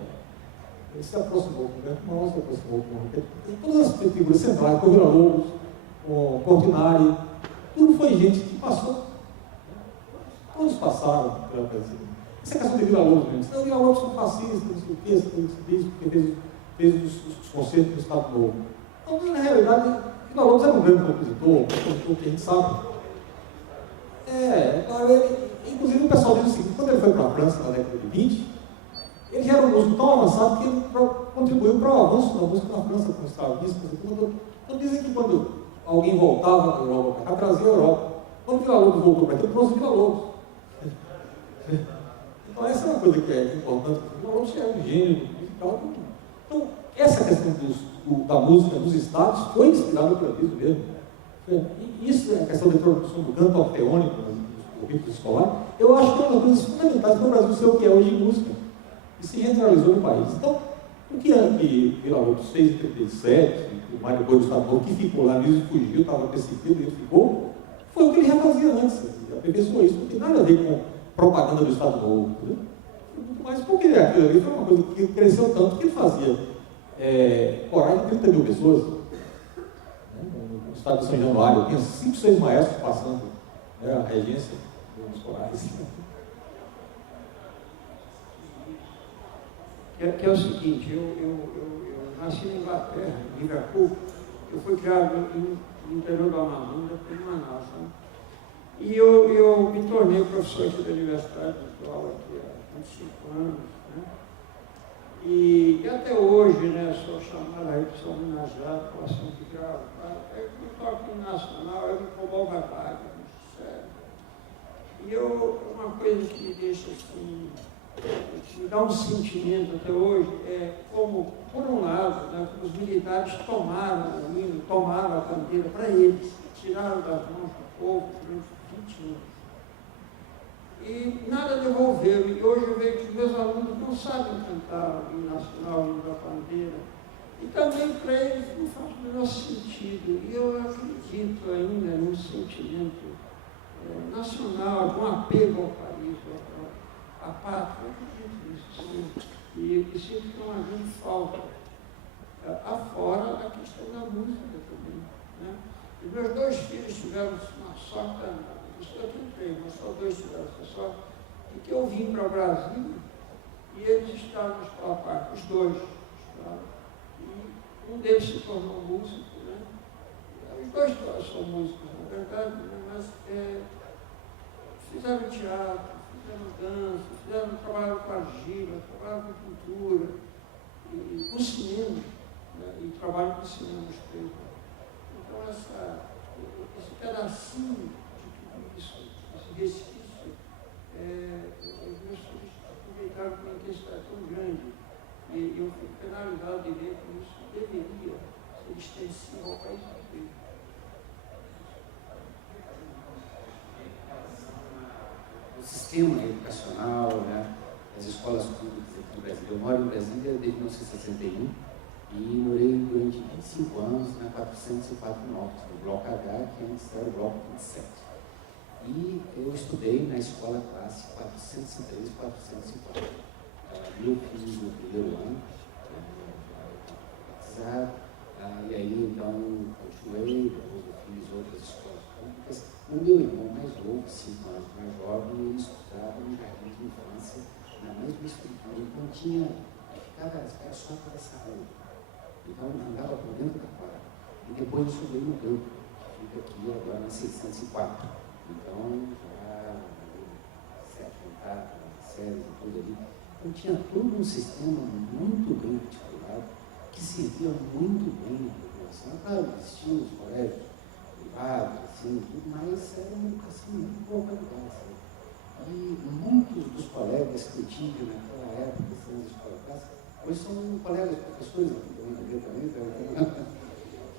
Ele se aproximou com o Humberto Mauro, se aproximou com o Roquete Pinto. Todas as figuras centrais, com o Vila Lobos, com o Portinari, tudo foi gente que passou. Todos passaram pela presidência. Essa é a questão de Vila Lobos mesmo. Não, Vila Lobos são fascistas, não sei o que, essa coisa que se diz, porque fez os concertos do Estado Novo. Então, na realidade, Vila Lobos era um grande compositor que a gente sabe. Inclusive o pessoal diz o seguinte: quando ele foi para a França na década de 20, ele já era um músico tão avançado que ele contribuiu para o avanço da música na França com os travistas. Então dizem que quando alguém voltava da Europa para cá, trazia a Europa. Quando Vila Lobos voltou para aqui, ele trouxe Vila Lobos. Então essa é uma coisa que é importante. Vila Lobos é um gênio musical. Então, essa questão da música dos estados foi inspirada pelo Anísio mesmo. E isso é a questão da introdução do canto orfeônico nos currículos escolares. Eu acho que é uma das coisas fundamentais para o Brasil ser o que é hoje em música. E se generalizou no país. Então, o que é que Vila Lobos fez em 1937, o Mário Boi do Estado Novo, que ficou lá, Anísio fugiu, estava perseguido, ele ficou, Foi o que ele já fazia antes. Ele aperfeiçoou isso, não tem nada a ver com propaganda do Estado Novo. Entendeu? Muito mais porque aquilo ali foi uma coisa que cresceu tanto que ele fazia corais de 30 mil pessoas. No estado de São Januário, tinha 5, 6 maestros passando a regência dos corais. Que é o seguinte, eu nasci na Inglaterra, em Liverpool, eu fui criado no interior da Amazônia, em Manaus, né? E eu me tornei professor aqui da Universidade, dou aula aqui há 25 anos, né? E até hoje, né, sou chamado aí para ser homenageado pela ação de grau. Eu me toco no nacional, eu me incomodo a vaga, sério. E uma coisa que me deixa assim, que me dá um sentimento até hoje, é como, por um lado, né, os militares tomaram o hino, tomaram a bandeira para eles, tiraram das mãos do povo durante 20 anos. E nada devolveram. E hoje eu vejo que meus alunos não sabem cantar o hino nacional, o hino da bandeira. E também para eles não faz o menor sentido. E eu acredito ainda num sentimento nacional, de um apego ao país, à pátria. Eu acredito nisso, sim. E sinto que é uma grande falta. Afora a questão da música também. Né? E meus 2 filhos tiveram uma sorte danada. Eu tenho 3, mas só 2 tiveram essa sorte. E que eu vim para o Brasil e eles estavam na escola parque, os 2 estavam. E um deles se tornou músico, né? Os 2 são músicos, na verdade, né? Mas fizeram teatro, fizeram dança, trabalharam com argila, trabalharam com cultura, e com cinema, né? E trabalham com cinema os 3. Então, esse pedacinho esse resquício, os meus filhos aproveitaram para uma intensidade tão grande. E eu fico penalizado de ver que isso deveria ser extensivo ao país inteiro. O sistema educacional, né, as escolas públicas aqui no Brasil. Eu moro em Brasília desde 1961 e morei durante 25 anos na 404 Norte, no Bloco H, que antes era o Bloco 27. E eu estudei na escola classe 403, 404. Eu fiz no primeiro ano, e aí então continuei, depois eu fiz outras escolas públicas. O meu irmão mais novo, 5 anos mais jovem, ele estudava no jardim de infância, na mesma estrutura. Então ficava só para essa rua. Então andava por dentro da quadra. E depois eu estudei no campo, que fica aqui agora na 604. Então, já 7, 8 séries e tudo ali. Então, tinha todo um sistema muito bem articulado, que servia muito bem à população. Claro, existiam os colégios privados, assim, tudo, mas era uma educação muito boa qualidade. E muitos dos colegas que eu tive naquela época, assim, nas escolas clássicas, hoje são colegas professores aqui também,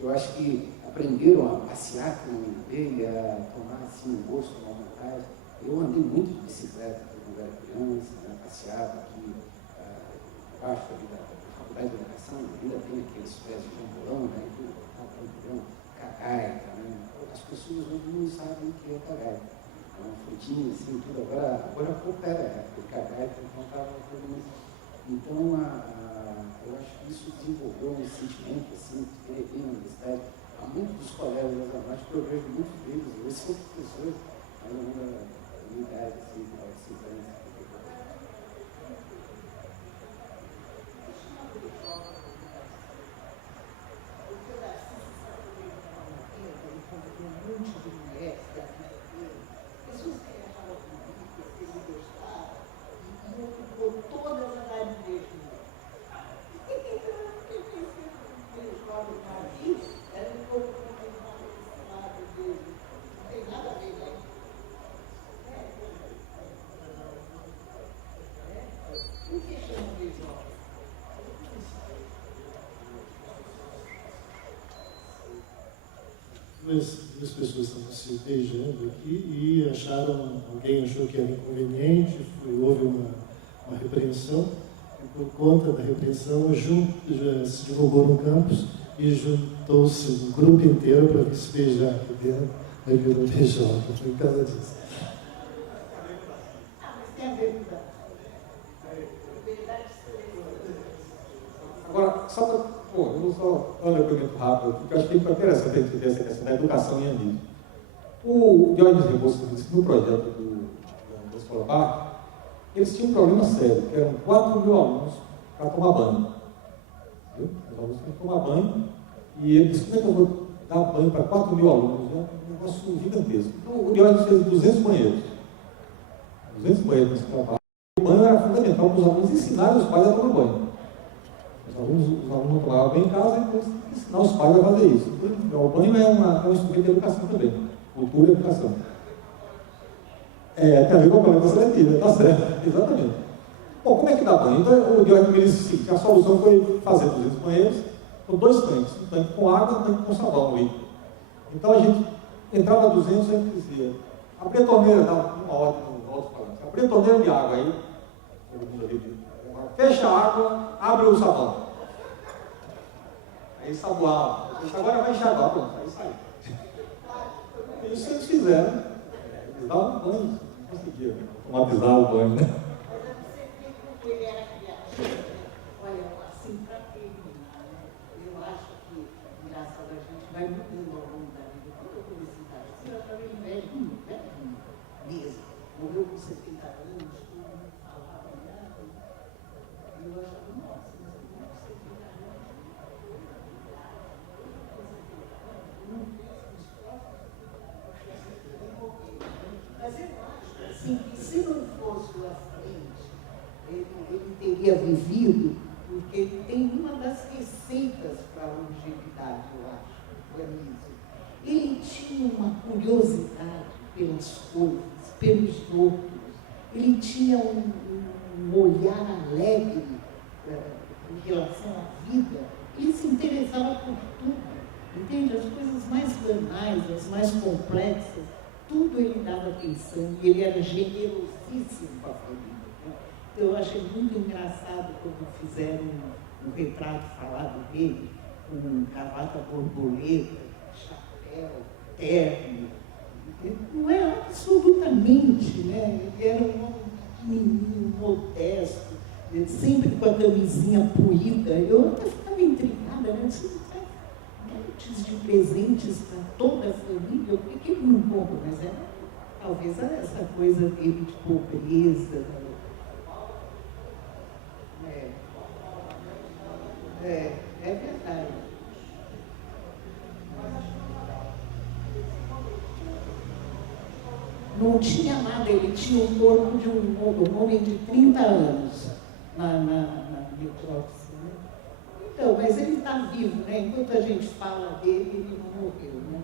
eu acho que aprenderam a passear com o UNB, a tomar assim, um gosto, uma vontade. Eu andei muito de bicicleta quando era criança, né, passeava aqui embaixo da Faculdade de Educação, ainda tem aqueles pés de jambolão, né, tudo, cagaita, né. As pessoas hoje não sabem o que é cagaita. É uma frutinha assim, tudo. Agora há pouco era época de cagaita, então estava todo mundo. Então, eu acho que isso desenvolveu um sentimento assim, de querer vir na universidade. Há muitos dos colegas das armadas que eu vejo muitos deles, hoje são professores, ainda uma unidade assim, de participantes. Duas pessoas estavam se beijando aqui e alguém achou que era inconveniente, houve uma repreensão, e por conta da repreensão já se divulgou no campus e juntou-se um grupo inteiro para se beijar aqui dentro, Aí virou PJ, foi por causa disso. Tem a ver com Agora, só para. Eu vou só dar um depoimento rápido, porque eu acho que é interessante a gente ver essa questão da educação em Anísio. O Diógenes Rebouças disse que no projeto da Escola Parque, eles tinham um problema sério, que eram 4 mil alunos para tomar banho. Viu? Os alunos têm que tomar banho, e ele disse: como é que eu vou dar banho para 4 mil alunos? É um negócio gigantesco. Então, o Diógenes fez 200 banheiros. 200 banheiros na Escola Parque. O banho era fundamental para os alunos ensinarem os pais a tomar banho. Os alunos não tomavam banho em casa, então tem que ensinar os pais a fazer isso. Então, o banho é um instrumento de educação também. Cultura e educação. Tem a ver com a coleta seletiva, está certo, exatamente. Bom, como é que dá banho? Então, o Diógenes me disse o seguinte: a solução foi fazer 200 banheiros com 2 tanques, um tanque com água e um tanque com sabão líquido. Então, a gente entrava 200 e a gente dizia: abrir a torneira, dá uma ordem no alto-falante, abrir a torneira de água, aí, fecha a água, abre o sabão. Aí saboava. Agora vai enxaguar, pronto, aí sai. Isso que eles fizeram. Eles davam banho, não conseguiam automatizar o banho, né? Você vê como ele era criativo. Olha, assim, para terminar, eu acho que, engraçado, a gente vai mudando ao longo da vida. Quando eu conheci o Darcy, eu estava velhinho mesmo. Morreu com 70 anos, todo mundo falava nada. E eu achava, nossa, mas eu não sei o que era. Mas eu acho assim, que se não fosse o acidente, ele teria vivido, porque ele tem uma das receitas para a longevidade, eu acho, o Anísio. Ele tinha uma curiosidade pelas coisas, pelos outros. Ele tinha um olhar alegre em relação à vida. Ele se interessava por tudo. Entende? As coisas mais banais, as mais complexas, tudo ele dava atenção e ele era generosíssimo com a família. Né? Eu achei muito engraçado quando fizeram um retrato falado dele, com gravata borboleta, chapéu, terno. Ele não era absolutamente, né? Ele era um homem pequenininho, modesto, sempre com a camisinha poída. Eu até ficava intrigada, né? De presentes para toda a família, por que ele não compra? Mas talvez essa coisa dele de pobreza. É verdade. Não tinha nada, ele tinha o corpo de um homem de 30 anos na metrópole. Então, mas ele está vivo, né? Enquanto a gente fala dele, ele não morreu, né?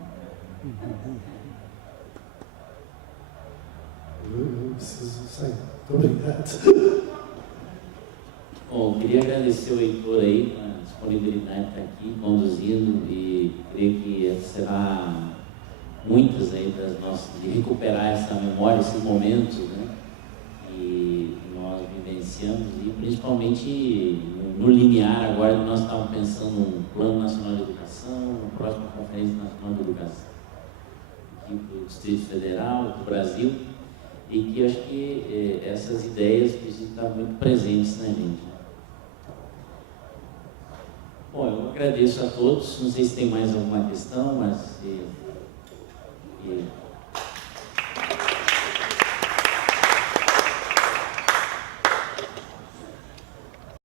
Eu preciso sair. Muito obrigado. Bom, queria agradecer o Heitor aí pela disponibilidade de estar aqui conduzindo e creio que será muitas aí das nossas, de recuperar essa memória, esses momentos, né? E nós vivenciamos, e principalmente no limiar agora, nós estávamos pensando no Plano Nacional de Educação, na próxima Conferência Nacional de Educação, aqui do Distrito Federal, do Brasil, e que eu acho que essas ideias precisam estar muito presentes na gente. Bom, eu agradeço a todos, não sei se tem mais alguma questão, mas